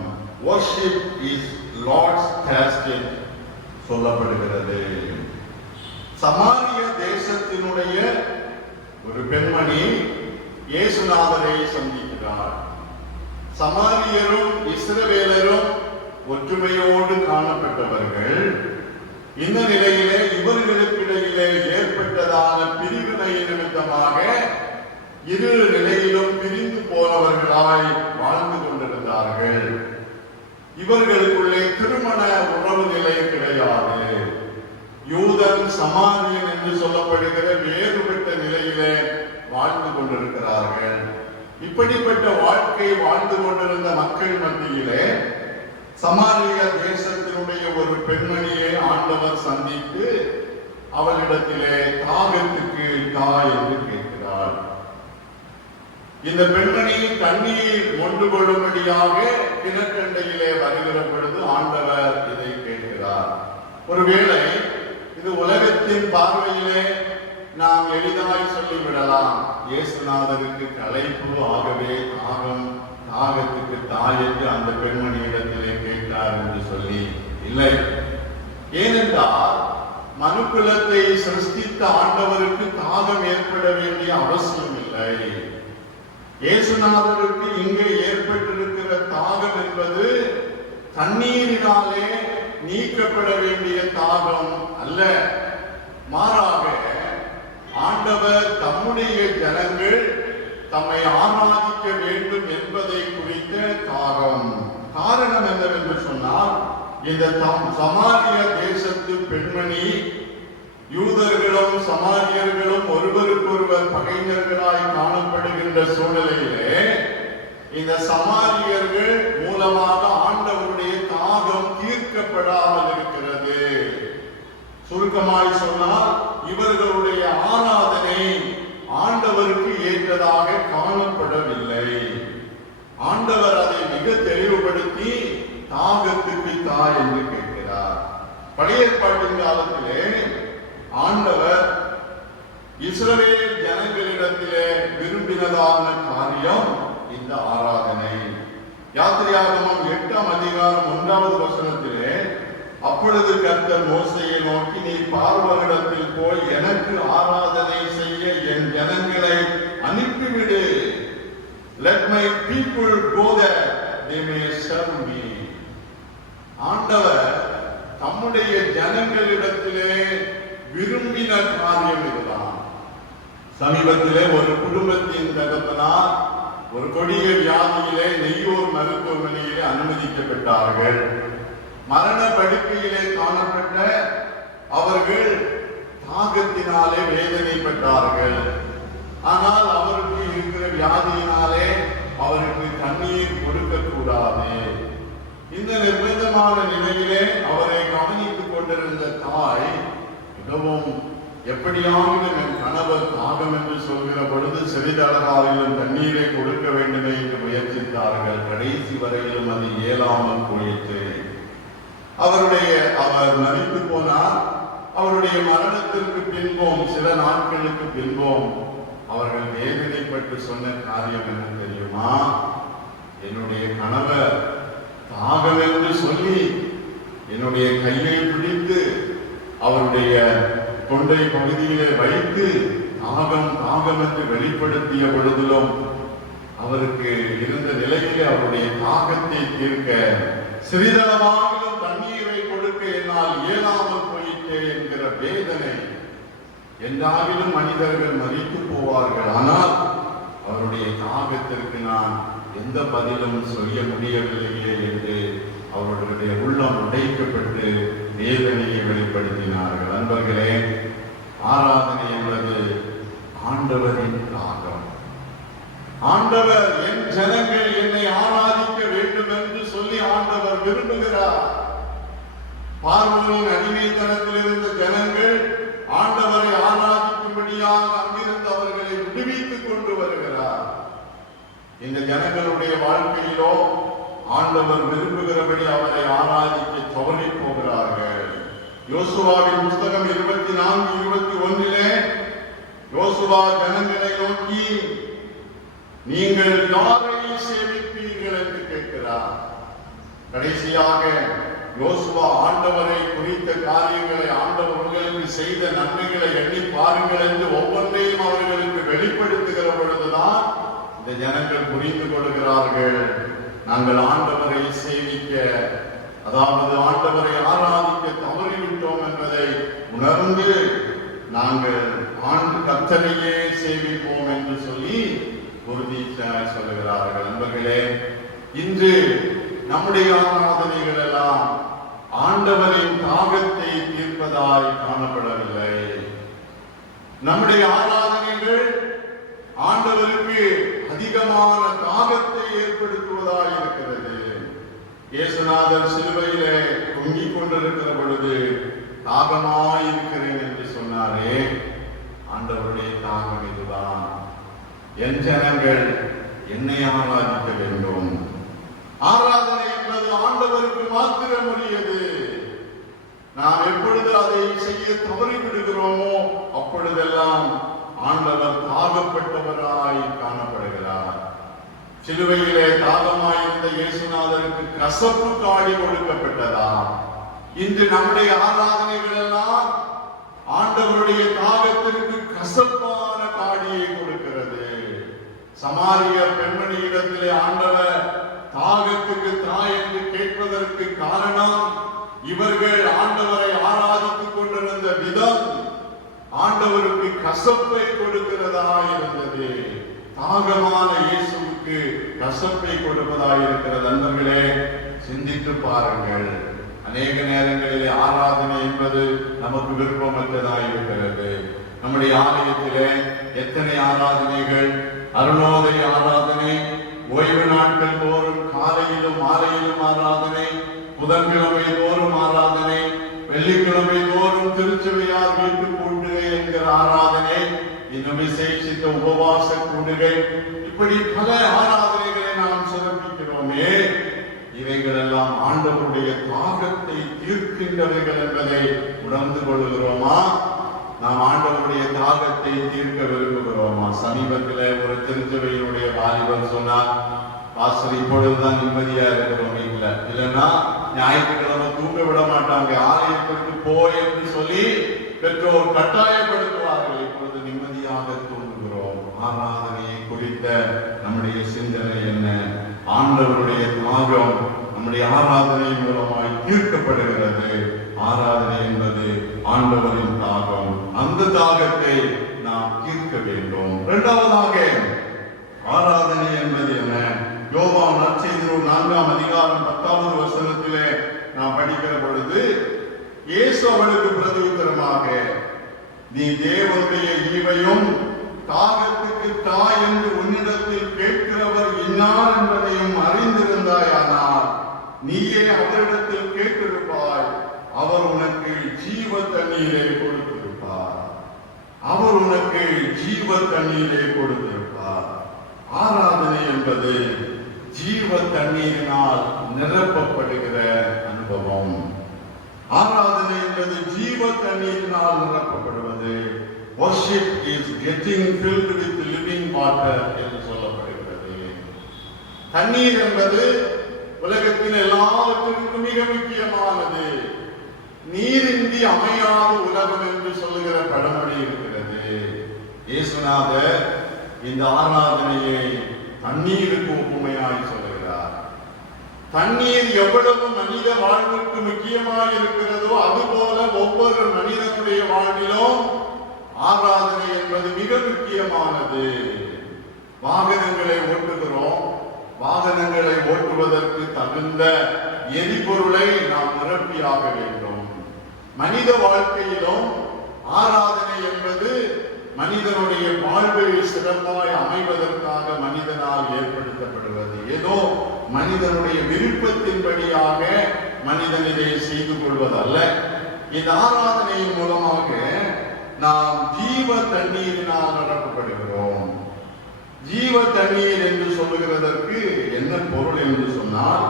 Worship is Lord's thirst சொல்லப்படுகிறது. சமாரிய தேசத்தினுடைய ஒரு பெண்மணி இயேசுநாதரை சந்திக்கிறார். சமாரியரும் இஸ்ரவேலரும் ஒற்றுமையோடு காணப்பட்டவர்கள். இந்த நிலையிலே இவர்களுக்கிடையிலே ஏற்பட்டதான பிரிவினை நிமித்தமாக இரு நிலையிலும் பிரிந்து போனவர்களாய் வாழ்ந்து கொண்டிருந்தார்கள். இவர்களுக்குள்ளே திருமண உறவு நிலை கிடையாது. யூதன் சமாரியன் என்று சொல்லப்படுகிற வேறுபட்ட நிலையிலே வாழ்ந்து கொண்டிருக்கிறார்கள். இப்படிப்பட்ட வாழ்க்கை வாழ்ந்து கொண்டிருந்த மக்கள் மத்தியிலே சமாரிய தேசத்தினுடைய ஒரு பெண்மணியை ஆண்டவர் சந்தித்து அவளிடத்திலே தாகத்துக்கு தா என்று கேட்கிறார். இந்த பெண்மணி தண்ணீர் மொண்டு கொள்ளும்படியாக கிணற்றண்டையிலே வருகிற பொழுது ஆண்டவர் இதை கேட்கிறார். ஒருவேளை இது உலகத்தின் பார்வையிலே நாம் எளிதாய் சொல்லிவிடலாம், இயேசுநாதருக்கு களைப்பு, ஆகவே தாகத்துக்கு தாய் என்று அந்த பெண்மணியிடத்திலே கேட்டார் என்று சொல்லி. இல்லை, ஏனென்றால் மனுக்குலத்தை சிருஷ்டித்த ஆண்டவருக்கு தாகம் ஏற்பட வேண்டிய அவசியம் இல்லை. இயேசுநாதருக்கு இங்கே ஏற்பட்டிருக்கிற தாகம் என்பது தண்ணீரினாலே நீக்கப்பட வேண்டிய தாகம் அல்ல. மாறாக ஆண்டவர் தம்முடைய ஜனங்கள் தம்மை ஆராதிக்க வேண்டும் என்பதை குறித்த தாகம். காரணம் என்னவென்று சொன்னால், இந்த சமாரிய தேசத்து பெண்மணி யூதர்களும் சமாரியர்களும் ஒருவருக்கொருவர் பகைஞர்களாய் காணப்படுகின்ற சூழ்நிலையிலே இந்த சமாரியர்கள் மூலமாக ஆண்டவருடைய தாகம் தீர்க்கப்படாமல் இருக்கிறது. சுருக்கமாய் சொன்னால், இவர்களுடைய ஆராதனை ஆண்டவருக்கு ஏற்றதாக காணப்படவில்லை. ஆண்டவர் அதை மிக தெளிவுபடுத்தி தாகத்துக்கு தா என்று கேட்கிறார். பழைய ஏற்பாட்டின் காலத்திலே ஆண்டவர் இஸ்ரவேல் ஜனங்களிடத்திலே விரும்பினதான காரியம் இந்த ஆராதனை. யாத்திரையாகமம் 8ஆம் அதிகாரம் 1வது வசனத்திலே, அப்பொழுது கர்த்தர் மோசேயை நோக்கி, நீ பார்வோனிடத்தில் போய் எனக்கு ஆராதனை செய்ய என் ஜனங்களை அனுப்பிவிடு. Let my people go there, they may serve me. ஆண்டவர் தம்முடைய ஜனங்களிடத்திலே விரும்பின காரியம் இதுதான். சமீபத்திலே ஒரு குடும்பத்தின் தகப்பனார் ஒரு கொடிய வியாதியிலே நெய்யூர் மருத்துவமனையிலே அனுமதிக்கப்பட்டார்கள். மரண படுக்கையிலே காணப்பட்ட அவர்கள் தாகத்தினாலே வேதனைப்பட்டார்கள். ஆனால் அவருக்கு இருக்கிற வியாதியினாலே அவருக்கு தண்ணீர் கொடுக்க கூடாது. இந்த நிர்பந்தமான நிலையிலே அவரை கவனித்துக் கொண்டிருந்த தாய் மிகவும் எப்படியாவது என் கணவர் தாகம் என்று சொல்கிற பொழுது சிறிதளவாயிலும் தண்ணீரை கொடுக்க வேண்டும் என்று முயற்சித்தார்கள். கடைசி வரையிலும் அது இயலாமல் போயிற்று. அவர் மரித்து போனார். அவருடைய மரணத்திற்கு பின்பும் சில நாட்களுக்கு பின்பும் அவர்கள் வேதனைப்பட்டு சொன்ன காரியம் என்ன தெரியுமா? என்னுடைய கணவர் தாகம் என்று சொல்லி என்னுடைய கையை பிடித்து அவருடைய தொண்டை பகுதியிலே வைத்து தாகம் என்று வெளிப்படுத்திய பொழுதிலும் அவருக்கு இருந்த நிலையிலே அவருடைய தாகத்தை தீர்க்க சிறிதளவாகிலும் தண்ணீரை கொடுக்க என்னால் இயலாமல் போயிட்டே என்கிற வேதனை. என்றாலும் மனிதர்கள் மரித்து போவார்கள், ஆனால் அவருடைய தாகத்திற்கு நான் எந்த பதிலும் சொல்ல முடியவில்லையே என்று அவர்களுடைய உள்ளம் உடைக்கப்பட்டு வேதனையை வெளிப்படுத்தினார்கள். அன்பர்களே, ஆராதனை என்பது ஆண்டவரின் தாகம். ஆண்டவர் என் ஜனங்கள் என்னை ஆராதிக்க வேண்டும் என்று சொல்லி ஆண்டவர் விரும்புகிறார். பார்வோனின் அடிமைத்தனத்தில் இருந்த ஜனங்கள் ஆண்டவரை ஆராதிக்கும்படியாக அங்கிருந்து அவர்களை விடுவித்துக் கொண்டு வருகிறார். இந்த ஜனங்களுடைய வாழ்க்கையிலோ ஆண்டவர் விரும்புகிறபடி அவரை ஆராதிக்க தவறி போகிறார்கள். யோசுவாவின் புஸ்தகம் 24:21 யோசுவா ஜனங்களை நோக்கி, நீங்கள் யாரை சேவிப்பீர்கள் என்று கேட்கிறார். கடைசியாக யோசுவா ஆண்டவரை குறித்த காரியங்களை, ஆண்டவர் உங்களுக்கு செய்த நன்மைகளை எண்ணி பாருங்கள் என்று ஒவ்வொன்றையும் அவர்களுக்கு வெளிப்படுத்துகிற பொழுதுதான் இந்த ஜனங்கள் புரிந்து கொள்கிறார்கள். நாங்கள் ஆண்டவரை சேவிக்க, அதாவது ஆண்டவரை ஆராதிக்க தவறிவிட்டோம் என்பதை உணர்ந்து நாங்கள் கர்த்தரையே சேவிப்போம் என்று சொல்லி உறுதியாய் சொல்லுகிறார்கள். நண்பர்களே, இன்று நம்முடைய ஆராதனைகள் எல்லாம் ஆண்டவரின் தாகத்தை தீர்ப்பதாய் காணப்படவில்லை. நம்முடைய ஆராதனைகள் ஆண்டவருக்கு அதிகமான தாகத்தை ஏற்படுத்துவதாய் இருக்கிறது. இயேசுநாதர் சிலுவையிலே தொங்கிக் கொண்டிருக்கிற பொழுது தாகமாயிருக்கிறேன் என்று சொன்னாரே, ஆண்டவருடைய தாகம் இதுதான். என் ஜனங்கள் என்னை ஆராதிக்க வேண்டும். ஆராதனை என்பது ஆண்டவருக்கு மாத்திரம் உரியது. நாம் எப்பொழுது அதை செய்ய தவறிவிடுகிறோமோ அப்பொழுதெல்லாம் ஆண்டவர் தாகப்பட்டவராய் காணப்படுகிறார். சிலுவையிலே தாகமாயிருந்த இயேசுநாதருக்கு கசப்பு காடி கொடுக்கப்பட்டதா? இன்று நம்முடைய ஆராதனைகள் எல்லாம் ஆண்டவருடைய தாகத்திற்கு கசப்பான காடியை கொடுக்கிறது. சமாரிய பெண்மணியிடத்திலே ஆண்டவர் தாகத்துக்கு தாய் என்று கேட்பதற்கு காரணம், இவர்கள் ஆண்டவரை ஆராதித்துக் கொண்டிருந்த விதம் ஆண்டவருக்கு கசப்பை கொடுக்கிறதா இருந்தது. தாகமான இயேசுவுக்கு கசப்பை கொடுப்பதாக இருக்கிறது. நண்பர்களே, சிந்தித்து பாருங்கள். அநேக நேரங்களிலே ஆராதனை என்பது நமக்கு விருப்பமற்றதாக இருக்கிறது. நம்முடைய ஆலயத்திலே எத்தனை ஆராதனைகள், அருணோதய ஆராதனை, ஓய்வு நாட்கள் தோறும் காலையிலும் மாலையிலும் ஆராதனை, புதன்கிழமை தோறும் ஆராதனை, வெள்ளிக்கிழமை தோறும் திருச்சபையார் வீட்டு கூண்டுகை என்கிற ஆராதனை, இன்னும் விசேஷித்த உபவாச கூண்டுகை, இப்படி பல ஆராதனைகளை நாம் சிறப்பிக்கிறோமே. இவைகள் எல்லாம் ஆண்டவருடைய தாகத்தை தீர்க்கின்றவைகள் என்பதை உணர்ந்து கொள்கிறோமா? நாம் ஆண்டவருடைய தாகத்தை தீர்க்க விரும்புகிறோமா? சமீபத்தில் ஒரு திருச்சபையினுடைய வாலிபர் சொன்னார், பாஸ்டர் இப்பொழுதுதான் நிம்மதியா இருக்கிறோம், இல்லைன்னா ஞாயிற்றுக்கிழமை தூங்க விட மாட்டாங்க, ஆலயத்திற்கு போய் என்று சொல்லி பெற்றோர் கட்டாயப்படுத்துவார்கள். இப்பொழுது நிம்மதியாக தூங்குகிறோம். ஆராதனையை குறித்த நம்முடைய சிந்தனை என்ன? ஆண்டவருடைய தாகம் நம்முடைய ஆராதனை மூலமாய் தீர்க்கப்படுகிறது. ஆராதனை என்பது ஆண்டவரின் தாகம். அந்த தாகத்தை நாம் தீர்க்க வேண்டும். இரண்டாவதாக, ஆராதனை என்பது என்ன? யோவான் நற்செய்தி 4ஆம் அதிகாரம் 10வது வசனத்திலே நாம் படிக்கிற பொழுது, இயேசு அவளுக்கு பிரதியுத்தரமாக, நீ தேவனுடைய ஈவையும் தாகத்துக்கு தாய் என்று உன்னிடத்தில் கேட்கிறவர் இன்னார் என்பதையும் அறிந்திருந்தாயானால் நீயே அவரிடத்தில் கேட்டிருப்பாய், அவர் உனக்கு ஜீவ தண்ணீரை கொடுத்திருப்பார். அவர் உனக்கு ஜீவ தண்ணீரை கொடுத்திருப்பார். ஆராதனை என்பது ஜீவ தண்ணீரினால் நிரப்பப்படுகிற அனுபவம். ஆராதனை என்பது ஜீவ தண்ணீரினால் நிரப்பப்படுவது. Worship is getting filled with living water என்று சொல்லப்படுகிறது. தண்ணீர் என்பது உலகத்தின் எல்லாவற்றிற்கும் மிக முக்கியமானது. நீரின்றி அமையாத உலகம் என்று சொல்லுகிற பழமொழி இருக்கிறது. இயேசுநாதர் இந்த ஆராதனையை தண்ணீருக்கு ஒப்புமையாய் சொல்லுகிறார். தண்ணீர் எவ்வளவு மனித வாழ்வுக்கு முக்கியமாக இருக்கிறதோ அதுபோல ஒவ்வொரு மனிதனுடைய வாழ்விலும் ஆராதனை என்பது மிக முக்கியமானது. வாகனங்களை ஓட்டுகிறோம். வாகனங்களை ஓட்டுவதற்கு தகுந்த எரிபொருளை நாம் நிரப்பியாக வேண்டும். மனித வாழ்க்கையிலும் ஆராதனை என்பது மனிதனுடைய வாழ்வை சிறப்பாய் அமைவதற்காக மனிதனால் ஏற்படுத்தப்படுவது. ஏதோ மனிதனுடைய விருப்பத்தின்படியாக மனிதன் இதை செய்து கொள்வதல்ல. இந்த ஆராதனையின் மூலமாக நாம் ஜீவ தண்ணீரினால் நிரப்பப்படுகிறோம். ஜீவ தண்ணீர் என்று சொல்லுகிறதற்கு என்ன பொருள் என்று சொன்னால்,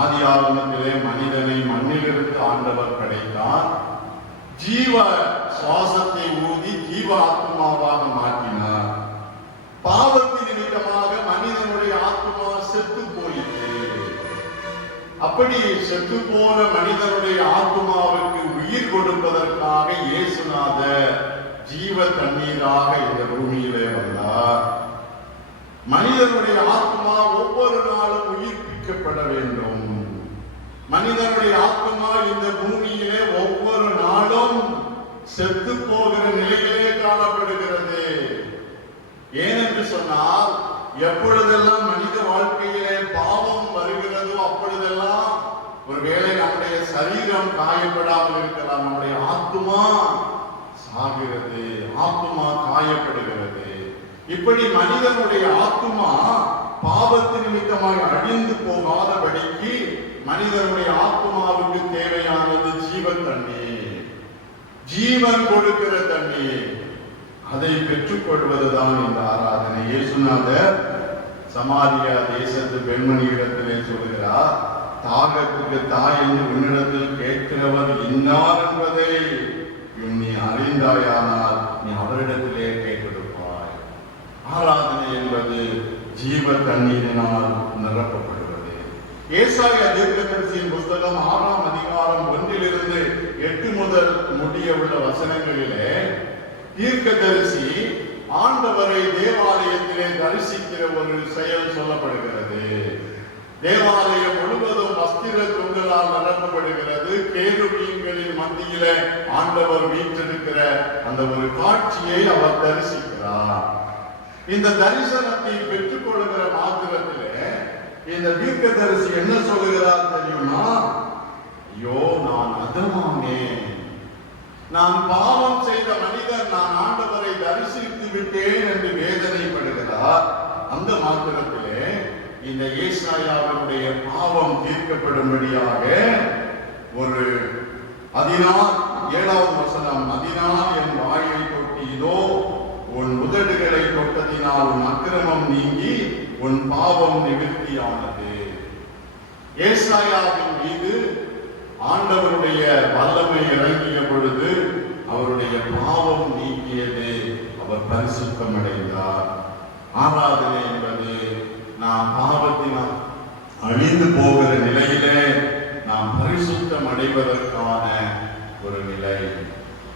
ஆதி ஆரம்பத்திலே மனிதனை மண்ணிலிருந்து ஆண்டவர் படைத்தார். ஜீவ சுவாசத்தை ஊதி ஜீவ ஆத்மாவாக மாற்றினார். பாவத்தின் நிமித்தமாக மனிதனுடைய ஆத்மா செத்து போயிற்று. அப்படி செத்து போன மனிதனுடைய ஆத்மாவுக்கு உயிர் கொடுப்பதற்காக இயேசுநாதர் ஜீவ தண்ணீராக இந்த பூமியிலே வந்தார். மனிதனுடைய ஆத்மா ஒவ்வொரு நாளும் உயிர்ப்பிக்கப்பட வேண்டும். மனிதனுடைய ஆத்மா இந்த பூமியிலே ஒவ்வொரு நாளும் செத்து போகிற நிலையிலே காணப்படுகிறது. ஏனென்று சொன்னால், எப்பொழுதெல்லாம் மனித வாழ்க்கையிலே பாவம் வருகிறதோ அப்பொழுதெல்லாம் ஒருவேளை நம்முடைய சரீரம் காயப்படாமல் இருக்கலாம், நம்முடைய ஆத்துமா சாகிறது, ஆத்துமா காயப்படுகிறது. இப்படி மனிதனுடைய ஆத்துமா பாவத்து நிமித்தமாக அழிந்து போகாதபடிக்கு மனிதனுடைய ஆத்துமாவுக்கு தேவையானது ஜீவ தண்ணீர், ஜீவன் கொடுக்கிற தண்ணீர். அதை பெற்றுக் கொள்வதுதான் இந்த ஆராதனை. இயேசுநாதர் சமாரியா தேசத்து பெண்மணியிடத்திலே சொல்கிறார், தாகத்துக்கு தாய் என்று உன்னிடத்தில் கேட்கிறவர் இன்னார் என்பதை நீ அறிந்தாயானால் நீ அவரிடத்திலே கேட்டெடுப்பாய். ஆராதனை என்பது ஜீவ தண்ணீரினால் நிரப்பப்படுவது. ஏசாயா தீர்க்கதரிசியின் புஸ்தகம் 6ஆம் அதிகாரம் 1 8 முதல் முடிய உள்ள வசனங்களிலே தீர்க்கதரிசி ஆண்டவரை தேவாலயத்திலே தரிசிக்கிற ஒரு செயல் சொல்லப்படுகிறது. தேவாலயம் முழுவதும் வஸ்திர துங்களால் நிரப்பப்படுகிறது. கேருபீன்களின் மத்தியில ஆண்டவர் வீற்றிருக்கிற அந்த ஒரு காட்சியை அவர் தரிசிக்கிறார். இந்த தரிசனத்தை பெற்றுக் கொள்கிற மாத்திரத்திலே இந்த தீர்க்கதரிசி என்ன சொல்லுகிறார் தெரியுமா? ஐயோ, நான் அதமானேன், நான் பாவம் செய்த மனிதன், நான் ஆண்டவரை தரிசித்து விட்டேன் என்று வேதனைப்படுகிறார். அந்த மாத்திரத்திலே இந்த ஏசாயாவினுடைய பாவம் தீர்க்கப்படும்படியாக ஒரு 7வது வசனம், அதனால் என் வாயை தொட்டி, இதோ உன் உதடுகளை தொட்டதினால் உன் அக்கிரமம் நீங்கி உன் பாவம் நிவர்த்தியானது. ஏசாயாவின் மீது ஆண்டவருடைய வல்லமை இறங்கிய பொழுது அவருடைய பாவம் நீக்கியது, அவர் பரிசுத்தம் அடைந்தார். ஆராதனை என்பது நாம் பாவத்தினால் அழிந்து போகிற நிலையிலே நாம் பரிசுத்தம் அடைவதற்கான ஒரு நிலை.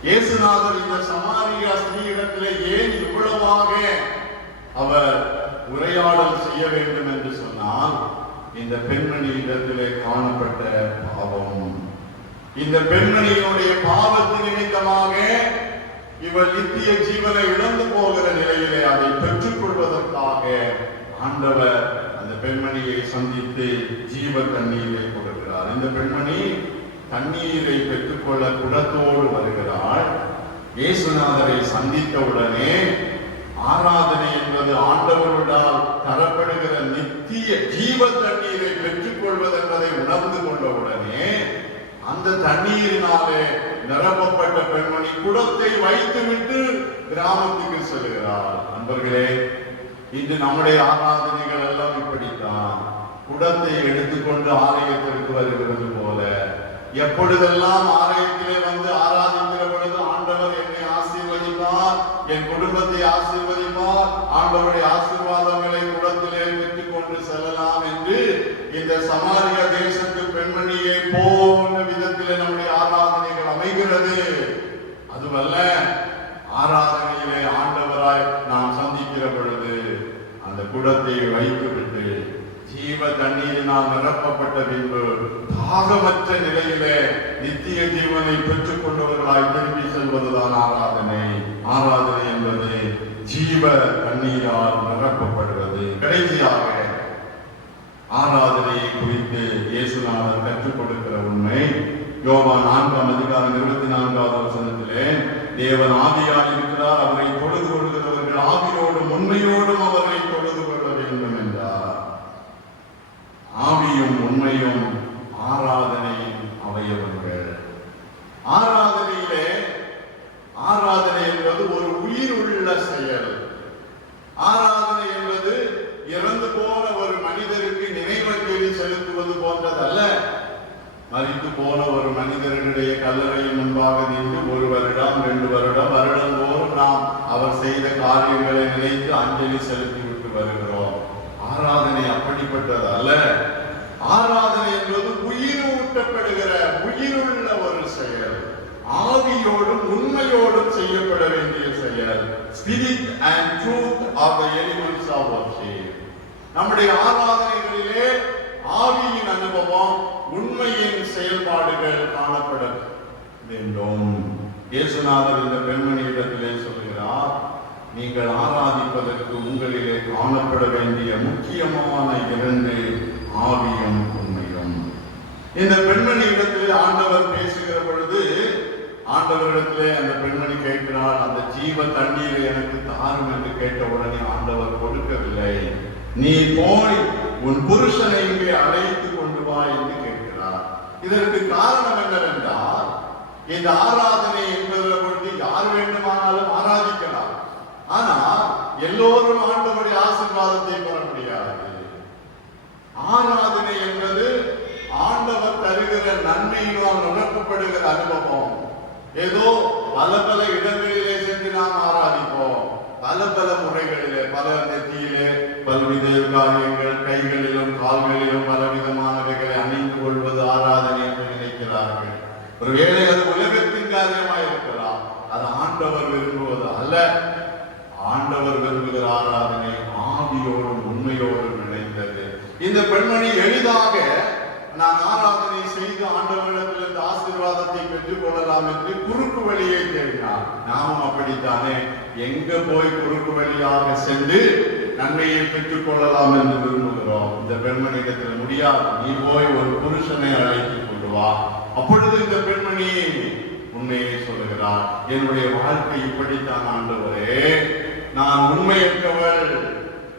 இயேசுநாதர் இந்த சமாரியா ஸ்திரீயிடத்திலே ஏன் இவ்வளவாக அவர் உரையாடல் செய்ய வேண்டும் என்று சொன்னால், இந்த பெண்மணி இடத்திலே காணப்பட்ட பாவம், இந்த பெண்மணியினுடைய பாவத்தின் நிமித்தமாக இவர் நித்திய ஜீவனை இழந்து போகிற நிலையிலே அதை பெற்றுக் கொள்வதற்காக ஆண்டவர் அந்த பெண்மணியை சந்தித்து ஜீவ தண்ணீரை கொடுக்கிறார். இந்த பெண்மணி தண்ணீரை பெற்றுக்கொள்ள குடத்தோடு வருகிறாள். இயேசுநாதரை சந்தித்தவுடனே ஆராதனை என்பது ஆண்டவருடால் தரப்படுகிற நித்திய ஜீவ தண்ணீரை பெற்றுக் கொள்வது என்பதை உணர்ந்து கொண்டவுடனே அந்த தண்ணீரினாலே நிரப்பப்பட்ட பெண்மணி குடத்தை வைத்துவிட்டு கிராமத்துக்கு செல்கிறார். நண்பர்களே, இன்று நம்முடைய ஆராதனைகள் எல்லாம் இப்படித்தான். குடத்தை எடுத்துக்கொண்டு ஆலயத்திற்கு வருகிறது போல, எப்பொழுதெல்லாம் ஆலயத்திலே வந்து ஆராதிக்கிற பொழுது ஆண்டவர் என்னை ஆசீர்வதிப்பார், என் குடும்பத்தை ஆசீர்வதிப்பார், ஆண்டவருடைய ஆசீர்வாதங்களை குடத்திலே பெற்றுக் கொண்டு செல்லலாம் என்று இந்த சமாரியா தேசத்து பெண்மணியை போன்ற விதத்திலே நம்முடைய ஆராதனைகள் அமைகிறது. அதுவல்ல, ஆராதனையிலே ஆண்டவராய் நாம் சந்திக்கிற பொழுது அந்த குடத்தை வைத்துவிட்டு ஜீவ தண்ணீரினால் நிரப்பப்பட்ட பின்பு பாகமற்ற நிலையிலே நித்திய ஜீவனை பெற்றுக் கொண்டவர்களாய் திரும்பி செல்வதுதான் ஆராதனை. ஆராதனை என்பது ஜீவ தண்ணீரால் நிரப்பப்படுவது. கடைசியாக ஆராதனையை குறித்து இயேசுநாதர் கற்றுக் கொடுக்கிற உண்மை யோவான் 4ஆம் அதிகாரம் 24வது வசனத்திலே, தேவன் ஆவியாய் இருக்கிறார், அவரை தொழுது கொள்கிறவர்கள் ஆவியோடும் உண்மையோடும் அவரை தொழுது கொள்ள வேண்டும் என்றார். ஆவியும் உண்மையும் ஆராதனையின் அவயவங்கள். ஆராதனையிலே ஆராதனை என்பது ஒரு உயிர் உள்ள செயல். ஆராதனை என்பது இறந்து போன ஒரு மனிதருக்கு நினைவஞ்சலி செலுத்துவது போன்றதல்ல. மரித்து போன ஒரு மனிதர்களுடைய கல்லறையின் முன்பாக நின்று 1 வருடம் 2 வருடம் வருடந்தோறும் நாம் அவர் செய்த காரியங்களை நினைத்து அஞ்சலி செலுத்தி விட்டு வருகிறோம். ஆராதனை அப்படிப்பட்டது அல்ல. ஆராதனை என்பது உயிர் ஊட்டப்படுகிற உயிருள்ள ஒரு செயல், ஆவியோடும் உண்மையோடும் செய்யப்பட வேண்டிய செயல். Spirit and truth are the elements of worship. நம்முடைய ஆராதனைகளிலே ஆவியின் அனுபவம், உண்மையின் செயல்பாடுகள் காணப்பட வேண்டும். இயேசுநாதர் இந்த பெண்மணியிடத்திலே சொல்கிறார், நீங்கள் ஆராதிப்பதற்கு உங்களிலே காணப்பட வேண்டிய முக்கியமான 2 ஆவியும் உண்மையும். இந்த பெண்மணி இடத்திலே ஆண்டவர் பேசுகிற பொழுது ஆண்டவரிடத்திலே அந்த பெண்மணி கேட்கிறாள், அந்த ஜீவ தண்ணீரை எனக்கு தாரும் என்று கேட்ட உடனே ஆண்டவர் கொடுக்கவில்லை. நீ போய் உன் புருஷனை இங்கே அழைத்து கொண்டு வா என்று கேட்கிறார். இதற்கு காரணம் என்னவென்றால், இந்த ஆராதனை என்பது பொழுது யார் வேண்டுமானாலும் ஆராதிக்கலாம். ஆனால் எல்லோரும் ஆண்டவருடைய ஆசீர்வாதத்தை பெற முடியாது. ஆராதனை என்பது ஆண்டவர் தருகிற நன்மையினால் உணர்த்தப்படுகிற அனுபவம். ஏதோ பல பல இடங்களிலே சென்று நாம் ஆராதிப்போம். பல பல முறைகளிலே, பல நெத்தியிலே பல்வித காரியங்கள், கைகளிலும் கால்களிலும் பலவிதமானவைகளை அணிந்து கொள்வது ஆராதனை என்று நினைக்கிறார்கள். ஒருவேளை அது உலகத்தின் காரியமாக இருக்கலாம். அது ஆண்டவர் விரும்புவது அல்ல. ஆண்டவர் விரும்புகிற ஆராதனை ஆவியோடும் உண்மையோடும் இணைந்தது. இந்த பெண்மணி எளிதாக நான் ஆராதனை செய்து ஆண்டவரிடத்திலிருந்து ஆசீர்வாதத்தை பெற்றுக் கொள்ளலாம் என்று குறுக்கு வழியை தேடினார். நாமும் அப்படித்தானே, எங்க போய் குறுக்கு வழியாக சென்று நன்மையை பெற்றுக் கொள்ளலாம் என்று விரும்புகிறோம். இந்த பெண்மணியிடத்தில் முடியாது. நீ போய் ஒரு புருஷனை அழைத்துக் கொண்டு வா. அப்பொழுது இந்த பெண்மணி உண்மையை சொல்லுகிறார், என்னுடைய வாழ்க்கை இப்படித்தான் ஆண்டவரே, நான் உண்மையற்றவள்.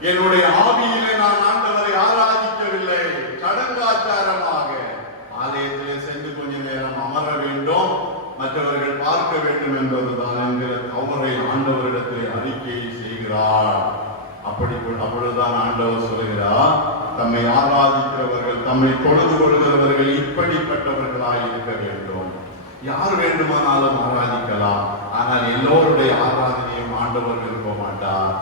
என்னுடைய ஆவியிலே நான் ஆண்டவரை ஆராதிக்கவில்லை. சடங்காச்சாரமாக ஆலயத்திலே சென்று கொஞ்ச நேரம் அமர வேண்டும், மற்றவர்கள் பார்க்க வேண்டும் என்பதுதான் என்கிற தவறை ஆண்டவரிடத்திலே அறிக்கையை செய்கிறார். அப்பொழுதுதான் ஆண்டவர் சொல்கிறார், தம்மை ஆராதிக்கிறவர்கள், தம்மை தொழுது கொள்கிறவர்கள் இப்படிப்பட்டவர்களாய் இருக்க வேண்டும். யார் வேண்டுமானாலும் ஆராதிக்கலாம். ஆனால் எல்லோருடைய ஆராதனையும் ஆண்டவர் விரும்ப மாட்டார்.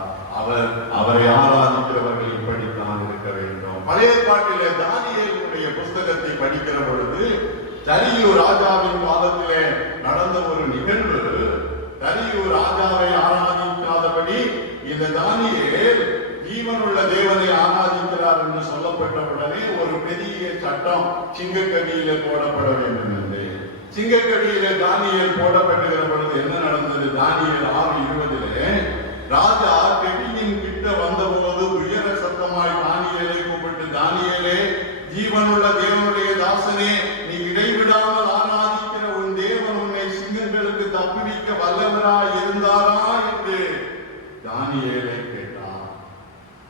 அவரை ஆராதிக்கிறவர்கள் இப்படித்தான் இருக்க வேண்டும். பழைய பாட்டிலே தானியேலுடைய புஸ்தகத்தை படிக்கிற பொழுது தரியு ராஜாவின் காலத்திலே நடந்த ஒரு நிகழ்வு. தரியு ராஜாவை ஆராதிக்காதபடி இந்த தானியேல் ஜீவனுள்ள தேவனை ஆராதிக்கிறார் என்று சொல்லப்பட்டவுடனே ஒரு பெரிய சட்டம் சிங்கக்கடியிலே போடப்பட வேண்டும் என்று. சிங்கக்கடியிலே தானியேல் போடப்பட்டுகிற பொழுது என்ன நடந்தது? தானியேல் 6:20 ராஜா கெபியின் கிட்ட வந்தபோது உயர சத்தமாய் தானியேலை கூப்பிட்டு, தானியேலே, ஜீவனுள்ள தேவனுடைய தாசனே, நீ இடைவிடாமல் ஆராதிக்கிற உன் தேவன் உன்னை சிங்கங்களுக்கு தப்புவிக்க வல்லவராய் இருந்தாரா என்று தானியேலை கேட்டார்.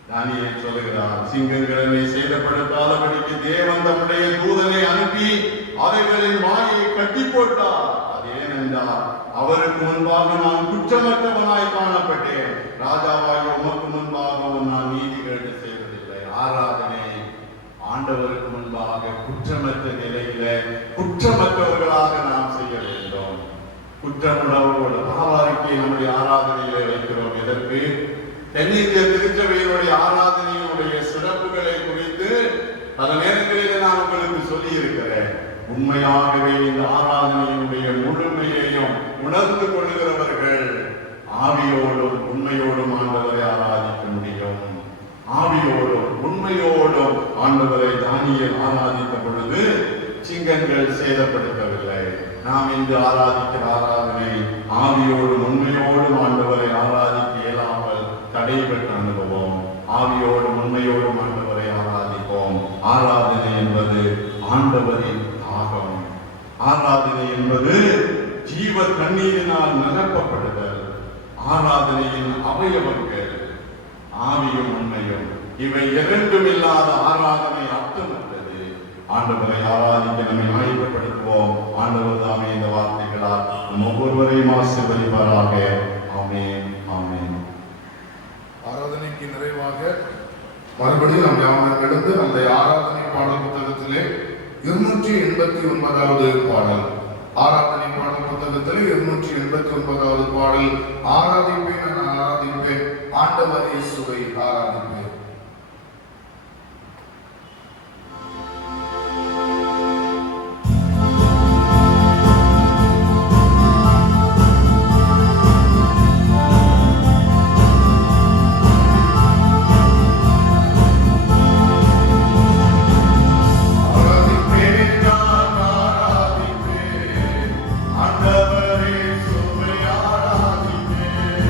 தானியேல் சொல்லுகிறார், சிங்கங்களை சேதப்படுத்தாதபடிக்கு தேவன் தம்முடைய தூதனை அனுப்பி அவைகளின் வாயை கட்டி போட்டார். அது ஏனென்றால் அவருக்கு முன்பாக நான் குற்றமற்றவனாய் காணப்பட்டேன். ராஜாவாய் உமக்கு முன்பாக நான் நீதிகளை செய்வதில்லை. ஆராதனை ஆண்டவருக்கு முன்பாக குற்றமற்ற நிலையில குற்றமற்றவர்களாக நாம் செய்ய வேண்டும். குற்றமுள்ளவர்களோட பாவாரிக்கை நம்முடைய ஆராதனையில வைக்கிறோம். எதற்கு? தென்னிந்திய திருச்சபையினுடைய ஆராதனையினுடைய சிறப்புகளை குறித்து பல நேரங்களில் நான் உங்களுக்கு சொல்லி இருக்கிறேன். உண்மையாகவே இந்த ஆராதனையினுடைய முழுமையையும் உணர்ந்து கொள்கிறவர்கள் ஆவியோடும் உண்மையோடும் ஆண்டவரை ஆராதிக்க முடியும். ஆவியோடும் உண்மையோடும் ஆண்டவரை தானியேல் ஆராதித்த பொழுது சிங்கங்கள் சேதப்படுத்தவில்லை. நாம் இன்று ஆராதிக்கிற ஆராதனை ஆவியோடும் உண்மையோடும் ஆண்டவரை ஆராதிக்க இயலாமல் தடைபெற்ற அனுபவம். ஆவியோடும் உண்மையோடும் ஆண்டவரை ஆராதிப்போம். ஆராதனை என்பது ஆண்டவரின் தாகம். ஆராதனை என்பது ஜீவ தண்ணீரினால் நிரப்பப்படுதல். ஆராதனையின் அவயவங்கள் ஆவியும் உண்மையும், இவை இரண்டும் இல்லாத ஆராதனை அர்த்தமற்றது. ஆண்டவரை ஆராதிக்க நம்மை ஆயத்தப்படுத்துவோம். ஆண்டவர் தாமே இந்த வார்த்தைகளால் நம் ஒவ்வொருவரையும் ஆசீர்வதிப்பாராக. ஆமென், ஆமென். ஆராதனைக்கு நிறைவாக மறுபடியும் நம் ஞாபகம் எடுத்து அந்த ஆராதனை பாடல் புத்தகத்திலே 289வது பாடல், ஆராதனை பாடல் புத்தகத்திலே 289வது பாடல், ஆராதிப்பேன் நான் ஆராதிப்பேன், ஆண்டவர் இயேசுவை ஆராதிப்பேன். ஆண்டவரே சுவை ஆராதிப்பேன்.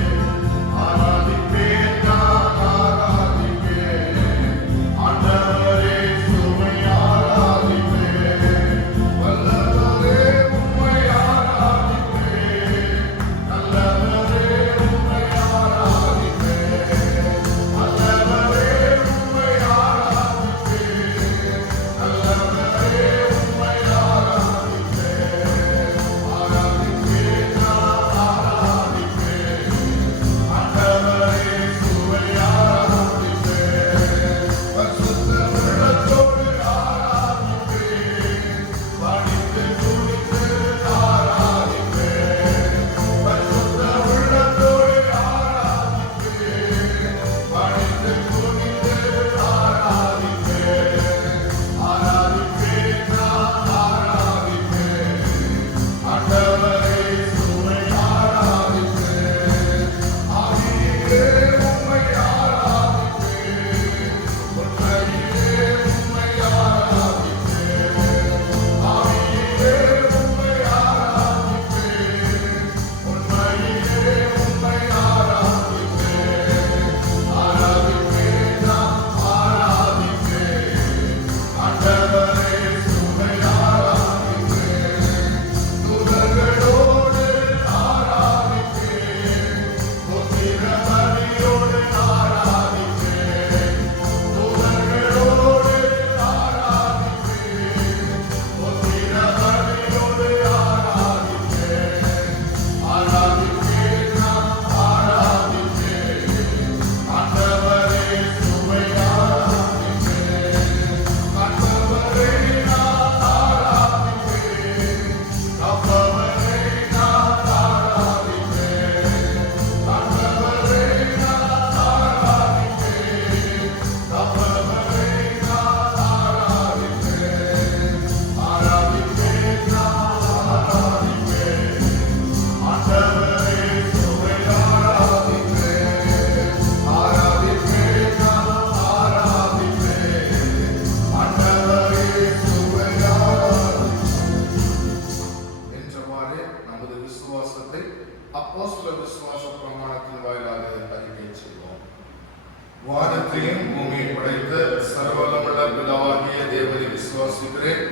விசுவாசிக்கிறேன்.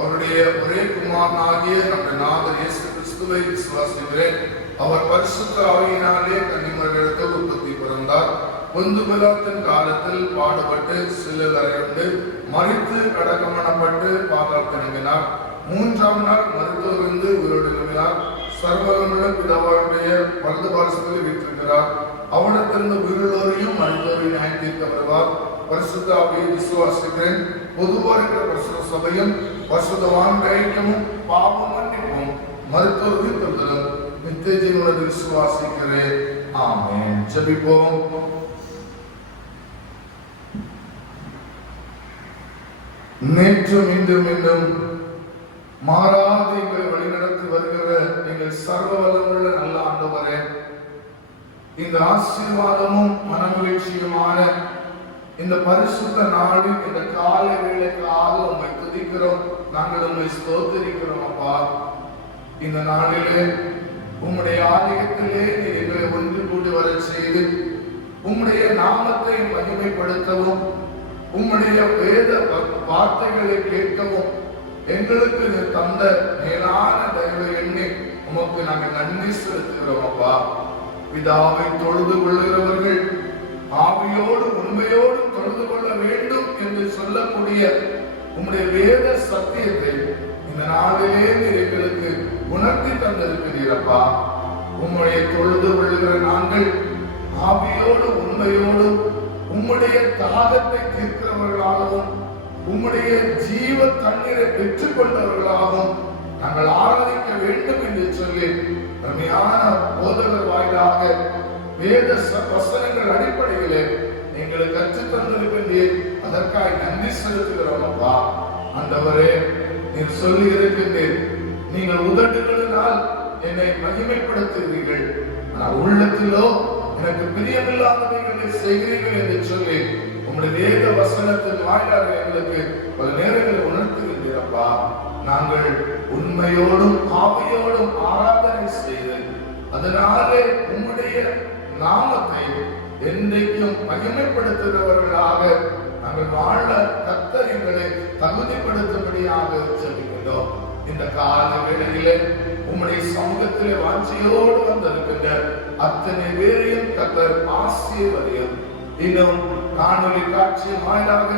அவருடைய ஒரே குமாரனாகிய நம்முடைய நாதர் இயேசு கிறிஸ்துவை விசுவாசிக்கிறேன். அவர் பரிசுத்த ஆவியினாலே கன்னிமரிடத்தில் உற்பத்தி பிறந்தார். பொந்து பிலாத்தின் காலத்தில் பாடுபட்டு சிலுவையில் அறையுண்டு மரித்து அடக்கம் பண்ணப்பட்டு பாதாளத்தில் இறங்கினார். 3ஆம் நாள் மருத்துவருந்து உயிரோடு எழுப்பினார். சர்வவல்லமையுள்ள பிதாவாகிய வலது பார்சத்தில் வீற்றிருக்கிறார். அவனிடத்திலிருந்து உயிருள்ளோரையும் மனிதரையும் நியாயம் தீர்க்க வருவார். பரிசுத்த ஆவியை விசுவாசிக்கிறேன். பொதுவாக இருக்கிற பரிசுத்த சபையும் பரிசுத்தவான்கள் ஐக்கியமும் பாவ மன்னிப்பும் மருத்துவ உயிர்த்தெழுதலும் நித்திய ஜீவனை விசுவாசிக்கிறேன். ஆமென். ஜெபிப்போம். நேற்றும் இன்றும் இன்னும் மாறாத எங்களை வழிநடத்தி வருகிற நீங்கள் சர்வ வல்லமுள்ள நல்ல ஆண்டவரே, இந்த ஆசீர்வாதமும் மனமகிழ்ச்சியுமான இந்த பரிசுத்த நாளில் இந்த காலை வேளைக்காக உம்மை துதிக்கிறோம். நாங்கள் உம்மை ஸ்தோத்திரிக்கிறோம் அப்பா. இந்த நாளிலே உம்முடைய ஆலயத்திலே நீர் எங்களை ஒன்று கூடி வர செய்து உம்முடைய நாமத்தை மகிமைப்படுத்தவும் உம்முடைய வேத வார்த்தைகளை கேட்கவும் எங்களுக்கு தந்த மேலான தயவை எண்ணி உமக்கு நாங்கள் நன்றி செலுத்துகிறோம் அப்பா. பிதாவை தொழுது கொள்ளுகிறவர்கள் ஆவியோடு உண்மையோடு தொழுது கொள்ள வேண்டும் என்று சொல்லக்கூடிய உம்முடைய வேத சத்தியத்தை இந்த நாளிலே நீர் எங்களுக்கு உணர்த்தி தந்திருக்கிறீரப்பா. உம்முடைய தொழுது கொள்ளுகிற நாங்கள் ஆவியோடு உண்மையோடு உம்முடைய தாகத்தை தீர்க்கிறவர்களாகவும் உம்முடைய ஜீவ தண்ணீரை பெற்றுக் கொண்டவர்களாகவும் நாங்கள் ஆராதிக்க வேண்டும் என்று சொல்லி அருமையான போதகர் வாயிலாக வேத வசனங்கள் அடிப்படையிலே எங்களுக்கு கற்றுத் தந்திருக்கின்றீர். அதற்காக நன்றி செலுத்துகிறோம் அப்பா. ஆண்டவரே, நீர் சொல்லி இருக்கின்றீர், நீங்கள் உதடுகளினால் என்னை மகிமைப்படுத்துகிறீர்கள், ஆனால் உள்ளத்திலோ எனக்கு பிரியமில்லாதவைகளை செய்கிறீர்கள் என்று சொல்லி உங்களுடைய வேத வசனத்தின் வாயிலாக எங்களுக்கு பல நேரங்களில் உணர்த்துகின்றீரப்பா. நாங்கள் உண்மையோடும் ஆவியோடும் ஆராதனை செய்து அதனாலே உம்முடைய நாமத்தை என்றைக்கும் மகிமைப்படுத்துகிறவர்களாக நாங்கள் வாழ கர்த்தர் எங்களை தகுதிப்படுத்தும்படியாக ஜெபிக்கின்றோம். இந்த கால வேளையிலே உம்முடைய சமூகத்திலே வாஞ்சியோடு வந்திருக்கின்ற அத்தனை பேரையும் கர்த்தர் ஆசீர்வதியும். இன்னும் காணொலி காட்சி வாயிலாக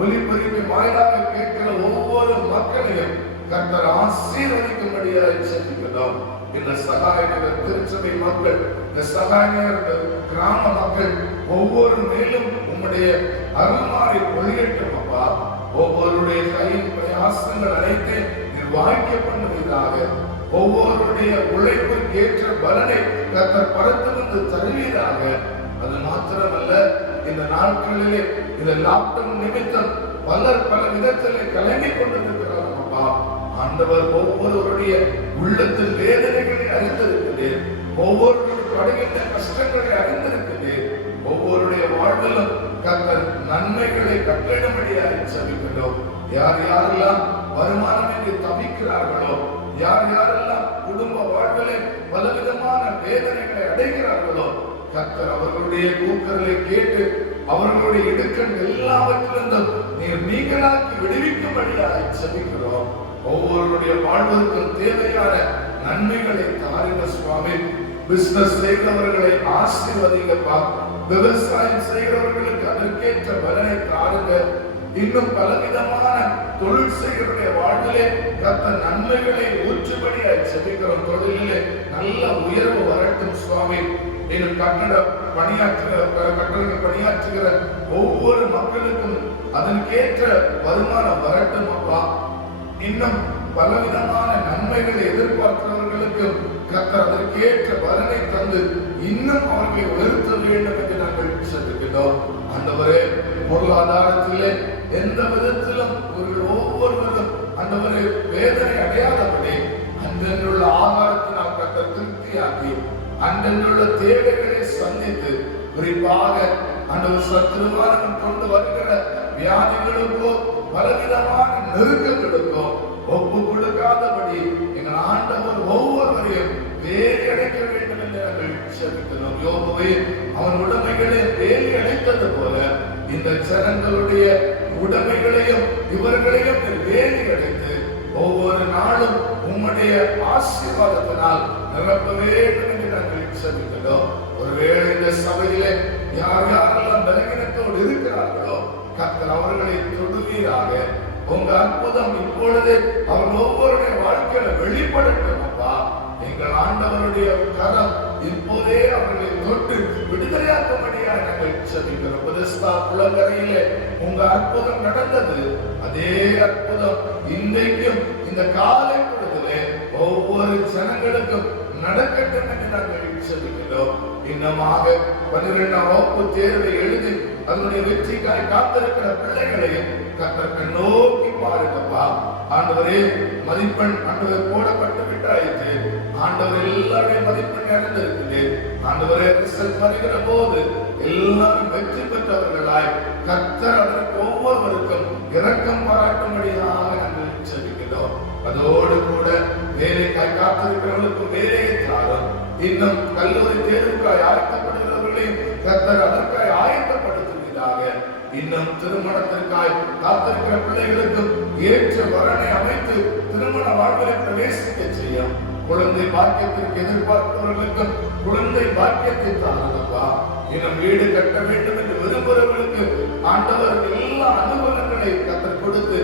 ஒளிபரப்பு வாயிலாக கேட்கிற ஒவ்வொரு மக்களையும் கர்த்தர் ஆசீர்வதிக்கும்படியாக ஜெபிக்கிறோம். இந்த சகாயநகர் திருச்சபை மக்கள், இந்த சகாயநகர் கிராம மக்கள் ஒவ்வொரு மேலும் உம்முடைய அருள்மாறி பொழியட்டும் அப்பா. ஒவ்வொருடைய கையின் பிரயாசங்கள் அனைத்தையும் நீர் வாய்க்க பண்ணுவதாக, ஒவ்வொருடைய உழைப்புக்கு ஏற்ற பலனை கர்த்தர் பறந்து வந்து தருவீராக. அது மாத்திரமல்ல, இந்த நாட்களிலே இந்த லாக்டவுன் நிமித்தம் பலர் பல விதத்திலே கலங்கிக் கொண்டிருக்கிறார் அப்பா. ஆண்டவர் ஒவ்வொருவருடைய உள்ளத்தின் வேதனைகளை அறிந்திருக்கிறேன், ஒவ்வொருவருடைய படுகின்ற கஷ்டங்களை அறிந்திருக்கிறேன். ஒவ்வொருடைய வாழ்விலும் கர்த்தர் நன்மைகளை கட்டளிடும்படியாக ஜெபிக்கிறோம். யார் யாரெல்லாம் வருமானமின்றி தவிக்கிறார்களோ, யார் யாரெல்லாம் குடும்ப வாழ்விலே பலவிதமான வேதனைகளை அடைகிறார்களோ, கர்த்தர் அவர்களுடைய கூக்குரலை கேட்டு அவர்களுடைய இடுக்கண் எல்லாவற்றிலிருந்தும் நீங்களாக்கி விடுவிக்கும்படியாக ஜெபிக்கிறோம். ஒவ்வொருடைய வாழ்வதற்கும் தேவையான நன்மைகளை தாருங்க சுவாமி. பிசினஸ் செய்கிறவர்களை ஆசீர்வதிங்கப்பா. விவசாயம் செய்கிறவர்களுக்கு அதற்கேற்ற பலனை தாருங்க. இன்னும் பலவிதமான தொழில் செய்கிறவருடைய வாழ்விலே கர்த்தர் நன்மைகளை ஊற்றும்படியாக ஜெபிக்கிறோம். தொழிலிலே நல்ல உயர்வு வரட்டும் சுவாமி. இன்னும் கட்டட பணியாற்றுகிற ஒவ்வொரு மக்களுக்கும் அதற்கேற்ற வருமானம் வரட்டும் அப்பா. இன்னும் பலவிதமான நன்மைகளை எதிர்பார்க்கிறவர்களுக்கு கர்த்தர் அதற்கேற்ற பலனை தந்து இன்னும் அவர்களை உயர்த்த வேண்டும் என்று நாங்கள் செலுத்துகிறோம். ஆண்டவரே, பொருளாதாரத்திலே எந்த விதத்திலும் ஒவ்வொருவரும் ஆண்டவரே வேதனை அடையாதபடி அன்றென்றுள்ள ஆகாரத்தினால் கர்த்தர் திருப்தியாக்கி அன்றென்றுள்ள தேவைகளை சந்தித்து, குறிப்பாக ஆண்டவர் சத்துருவாரம் கொண்டு வருகிற வியாதிகளுக்கோ பலவிதமான நெருக்கங்களுக்கோ ஒப்பு கொடுக்காதபடி எங்கள் ஆண்டவர் ஒவ்வொருவரையும் வேலி அடைக்க வேண்டும் என்று நாங்கள் செபிக்கிறோம். யோபுவே அவன் உடைமைகளை வேலி அடைத்தது போல இந்த ஜனங்களுடைய உடைமைகளையும் இவர்களையும் வேலி அடைத்து ஒவ்வொரு நாளும் உம்முடைய ஆசீர்வாதத்தினால் நிரப்ப வேண்டும் என்று நாங்கள் செபிக்கிறோம். ஒருவேளை இந்த சபையிலே யார் யாரெல்லாம் பலவீனத்தோடு இருக்கிறார்களோ கர்த்தர் அவர்களை தொடுவீராக. உங்க அற்புதம் இப்பொழுதே அவர் ஒவ்வொருடைய வாழ்க்கையில வெளிப்படட்டும் அப்பா. எங்கள் ஆண்டவருடைய கரம் இப்போதே அவர்களை தொட்டு விடுதலையாக்கும்படியாக நாங்கள் செபிக்கிறோம். பெதஸ்தா குளக்கரையிலே உங்க அற்புதம் நடந்தது, அதே அற்புதம் இன்றைக்கும் இந்த காலை பொழுதிலே ஒவ்வொரு ஜனங்களுக்கும் நடக்கட்டும் என்று நாங்கள் செபிக்கிறோம். இன்னமாக 12ஆம் வகுப்பு தேர்வை எழுதி அதனுடைய வெற்றிக்காய் காத்திருக்கிற பிள்ளைகளையும் கர்த்தர் நோக்கி பாருங்கப்பா. ஆண்டவரே, மதிப்பெண் ஆண்டவர் போடப்பட்டு விட்டாயிற்று. ஆண்டவர் எல்லாரையும் மதிப்பெண் இறந்திருக்குது. ஆண்டவரே, ரிசல்ட் வருகிற போது எல்லாரும் வெற்றி பெற்றவர்களாய் கர்த்தர் அதற்கு ஒவ்வொருவருக்கும் இரக்கம் பாராட்டும்படியாக நாங்கள் செபிக்கிறோம். அதோடு கூட வேலைக்காய் காத்திருக்கிறவர்களுக்கு வேலையை தாரும். இன்னும் கல்லூரி தேர்வுக்காய் ஆயத்தப்படுகிறவர்களையும் கர்த்தர் அதற்காய் ஆயத்தப்படுத்துவதாக. இன்னும் திருமணத்திற்காய் காத்திருக்கிற பிள்ளைகளுக்கும் ஏற்ற வரனை அமைத்து திருமண வாழ்வில் பிரவேசிக்க செய்யும். குழந்தை பாக்கியத்திற்கு எதிர்பார்ப்பவர்களுக்கும் குழந்தை பாக்கியத்தை தானப்பா. இன்னும் வீடு கட்ட வேண்டும் என்று விரும்புகிறவர்களுக்கு ஆண்டவர் எல்லா அனுபவங்களை கற்றுக் கொடுத்து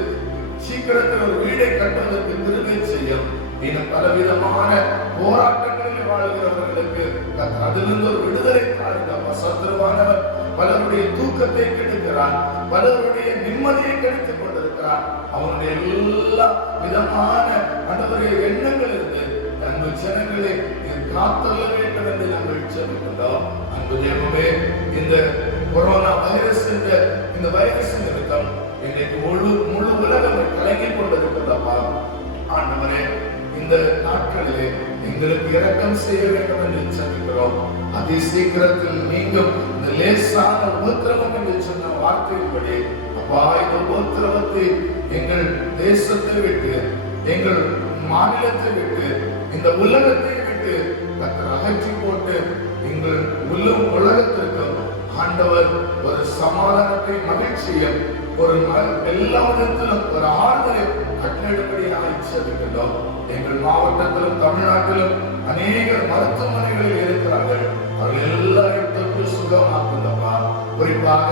சீக்கிரத்தில் ஒரு வீடை கட்டுவதற்கு திரும்பி செய்யும். இன்னும் பலவிதமான போராட்டங்களில் வாழ்கிறவர்களுக்கு அதிலிருந்து ஒரு விடுதலை தாருங்கப்பா. சத்துருவானவர் பலருடைய தூக்கத்தை கெடுக்கிறான், பலருடைய நிம்மதியை கெடுத்துக் கொண்டிருக்கிறான். அவனுடைய எல்லா விதமான ஆண்டவருடைய எண்ணங்கள் இருந்து அன்பு ஜனங்களை காத்தல்ல வேண்டும் என்று நாங்கள் செபிக்கின்றோம். அன்பு தேவமே, இந்த கொரோனா வைரஸ் என்ற இந்த வைரஸ் நிமித்தம் இன்னைக்கு முழு உலகம் கலங்கி கொண்டிருக்கிறதப்பா. ஆண்டவரே, இந்த நாட்களிலே எங்களுக்கு இரக்கம் செய்ய வேண்டும் என்று செபிக்கிறோம். அதி சீக்கிரத்தில் நீங்கும் இந்த லேசான உபத்திரவம் என்று சொன்ன வார்த்தையின்படி அப்பா, இந்த உபத்திரவத்தை எங்கள் தேசத்தை விட்டு, எங்கள் மாநிலத்தை விட்டு, இந்த உலகத்தை விட்டு அகற்றி போட்டு எங்கள் உலகத்திற்கும் ஆண்டவர் ஒரு சமாதானத்தை, மகிழ்ச்சியும், ஒரு எல்லா விதத்திலும் ஒரு ஆறுதலை கட்டளையிடும்படியாக செபிக்கின்றோம். எங்கள் மாவட்டத்திலும் தமிழ்நாட்டிலும் அநேக மருத்துவமனைகளில் இருக்கிறார்கள். அவர்கள் எல்லாரையும் தொட்டு சுகமாக்குள்ளப்பா. குறிப்பாக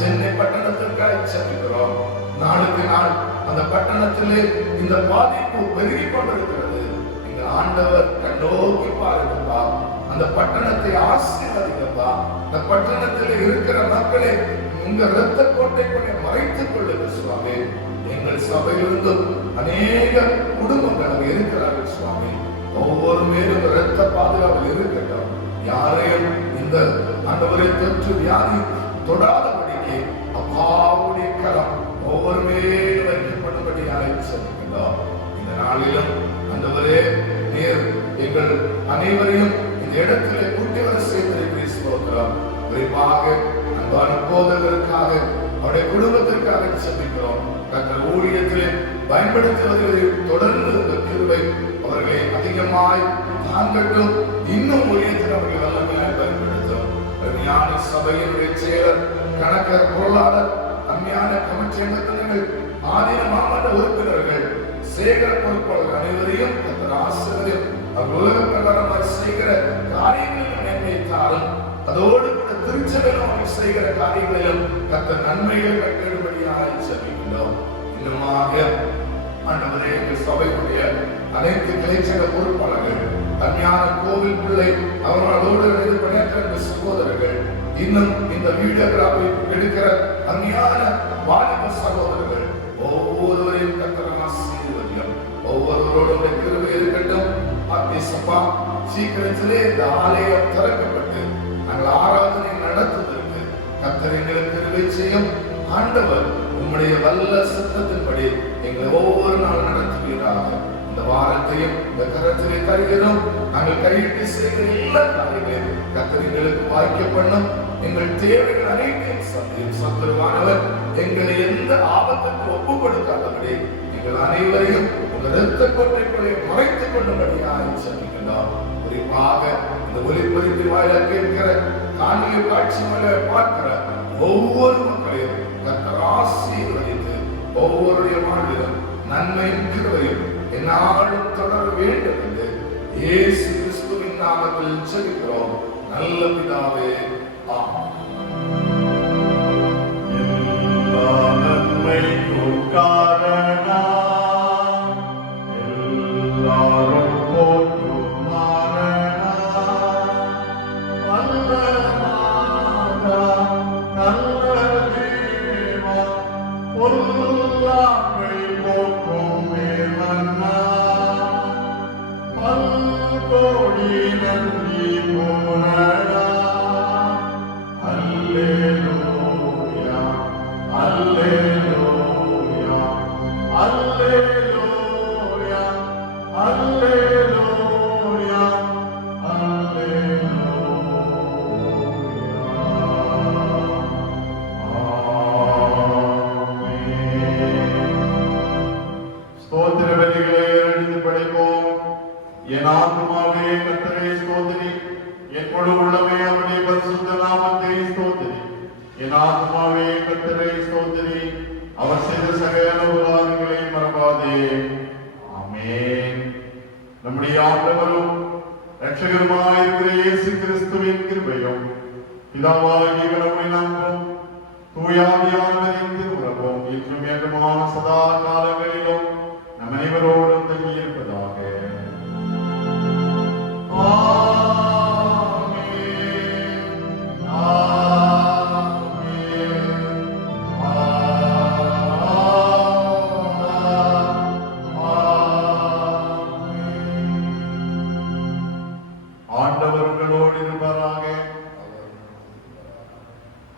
சென்னை பட்டணத்திற்காக செபிக்கிறோம். நாளுக்கு நாள் அந்த பட்டணத்திலே இந்த பாதிப்பு பெருகி கொண்டிருக்கிறது. எங்கள் ஆண்டவர் கண்ணோக்கி பாருங்கப்பா. அந்த பட்டணத்தை ஆசீர்வதிங்கப்பா. அந்த பட்டணத்தில் இருக்கிற மக்களை உங்க இரத்த கோட்டைக்குள்ளே மறைத்துக் கொள்ளுங்க சுவாமி. எங்கள் சபையிலிருந்தும் அநேக குடும்பங்கள் இருக்கிறார்கள் சுவாமி. ஒவ்வொரு மேலும் இரத்த பாதுகாப்பு இருக்கட்டும். யாரையும் இந்த ஆண்டவரை தொற்று வியாதி தொடாதபடிக்கு அப்பாவுடைய கரம் ஒவ்வொரு மேலும் வைக்கப்படும்படியாக செல்கின்றோம். இந்த நாளிலும் ஆண்டவரே, நீர் எங்கள் அனைவரையும் இந்த இடத்திலே கூட்டி வர செய்திருக்கிறோம். குறிப்பாக அன்பான போதகருக்காக, அவருடைய குடும்பத்திற்காக செபிக்கிறோம். தங்கள் ஊழியத்திலே பயன்படுத்துவதை தொடர்ந்து இந்த கிருபை அவர்களை அதிகமாய் தாங்கட்டும். இன்னும் ஊழியத்தில் அவர்கள் வல்லமையாய் பயன்படுத்தும். அருமையான சபையினுடைய செயலர், கணக்கர், பொருளாளர், அருமையான கமிட்டி அங்கத்தினர்கள், ஆதீன மாவட்ட உறுப்பினர்கள், சேகர பொறுப்பாளர் அனைவரையும் கர்த்தர் ஆசீர்வதியும். அவர் உலக பிரகாரமாய் செய்கிற காரியங்களில் மேன்மைத்தாலும் அதோடு கூட திருச்சபையில் அவர்கள் செய்கிற காரியங்களிலும் கர்த்தர் நன்மைகள் கட்டிடும்படியாக செபிக்கின்றோம். இன்னுமாக ஆண்டவரே, எங்கள் சபையுடைய அனைத்து கிளைச்சங்க பொறுப்பாளர்கள், அருமையான கோவில் பிள்ளை, அவர்களோடு இணைந்து பணியாற்ற சகோதரர்கள், இன்னும் இந்த வீடியோகிராஃபி எடுக்கிற அருமையான வாலிப சகோதரர்கள், ஒவ்வொருவரையும் கர்த்தர் ஆசீர்வதியும். ஒவ்வொருவரோட கிருபை இருக்கட்டும். அப்பா, சீக்கிரத்திலே இந்த ஆலயம் திறக்கப்பட்டு நாங்கள் ஆராதனை நடத்துவதற்கு கர்த்தர் எங்களுக்கு கிருபை செய்யும். ஆண்டவர் உம்முடைய வல்ல சித்தத்தின்படி எங்களை ஒவ்வொரு நாள் நடத்துகிறாங்க. இந்த வாரத்தையும் இந்த கரத்திலே தருகிறோம். நாங்கள் கையிட்டு செய்கிற எல்லா காரியங்களையும் கர்த்தர் எங்களுக்கு வாய்க்க பண்ணும். எங்கள் தேவைகள் அனைத்தையும் சந்தியும். சத்துருவானவர் எங்களை எந்த ஆபத்துக்கு ஒப்பு கொடுக்காதபடி எங்கள் அனைவரையும் உங்கள் இரத்த கோட்டைக்குள்ளே மறைத்துக் கொள்ளும்படியாக செபிக்கின்றோம். குறிப்பாக இந்த ஒலிபெருக்கின் வாயிலாக கேட்கிற, காணொலி காட்சி பார்க்கிற ஒவ்வொரு மக்களையும் கர்த்தர் ஆசீர்வதித்து ஒவ்வொருடைய வாழ்விலும் நன்மையும் கிருபையும் என்னாலும் தொடர வேண்டும் என்று இயேசு கிறிஸ்துவின் நாமத்தில் ஜெபிக்கிறோம் நல்ல பிதாவே, ஆமென். எல்லா நன்மைக்கும் காரணம் எல்லாரும் போற்றும் மாரணம் வல்ல நாதா, நல்ல தேவா, பொல்லாப்பை போக்கும் மேல்மன்னா, பல்கோடி நன்றி பூரணா. அல்லேலூயா, அல்லேலூயா, அல்லேலூயா, அல்லேலூயா, அல்லேலூயா. ஸ்தோத்திர பலிகளை எடுத்து படைப்போம். என் ஆத்துமாவே கர்த்தரை ஸ்தோத்திரி, என் முழு உள்ளமே அவருடைய பரிசுத்த நாமத்தை ஸ்தோத்திரி. என் ஆத்துமாவே கர்த்தரை ஸ்தோத்திரி, அவர் செய்த சகல உபகாரங்களை மறவாதே. ஆமென். நம்முடைய ஆண்டவரும் இரட்சகருமாயிருக்கிற இயேசு கிறிஸ்துவின் கிருபையும் பிதாவாகிய கடவுளின் அன்பும் தூயாவியானவரின் திருவுறவும் இன்றும் என்றுமான சதா காலங்களிலும் நம் அனைவரோடும் தங்கியிருப்பதாக. ஆண்டவர் உங்களோடு இருப்பாராக.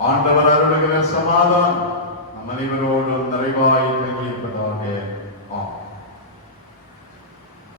ஆண்டவர் அருளுகிற சமாதானம் நம் அனைவரோடும் நிறைவாய் தங்கியிருப்பதாக.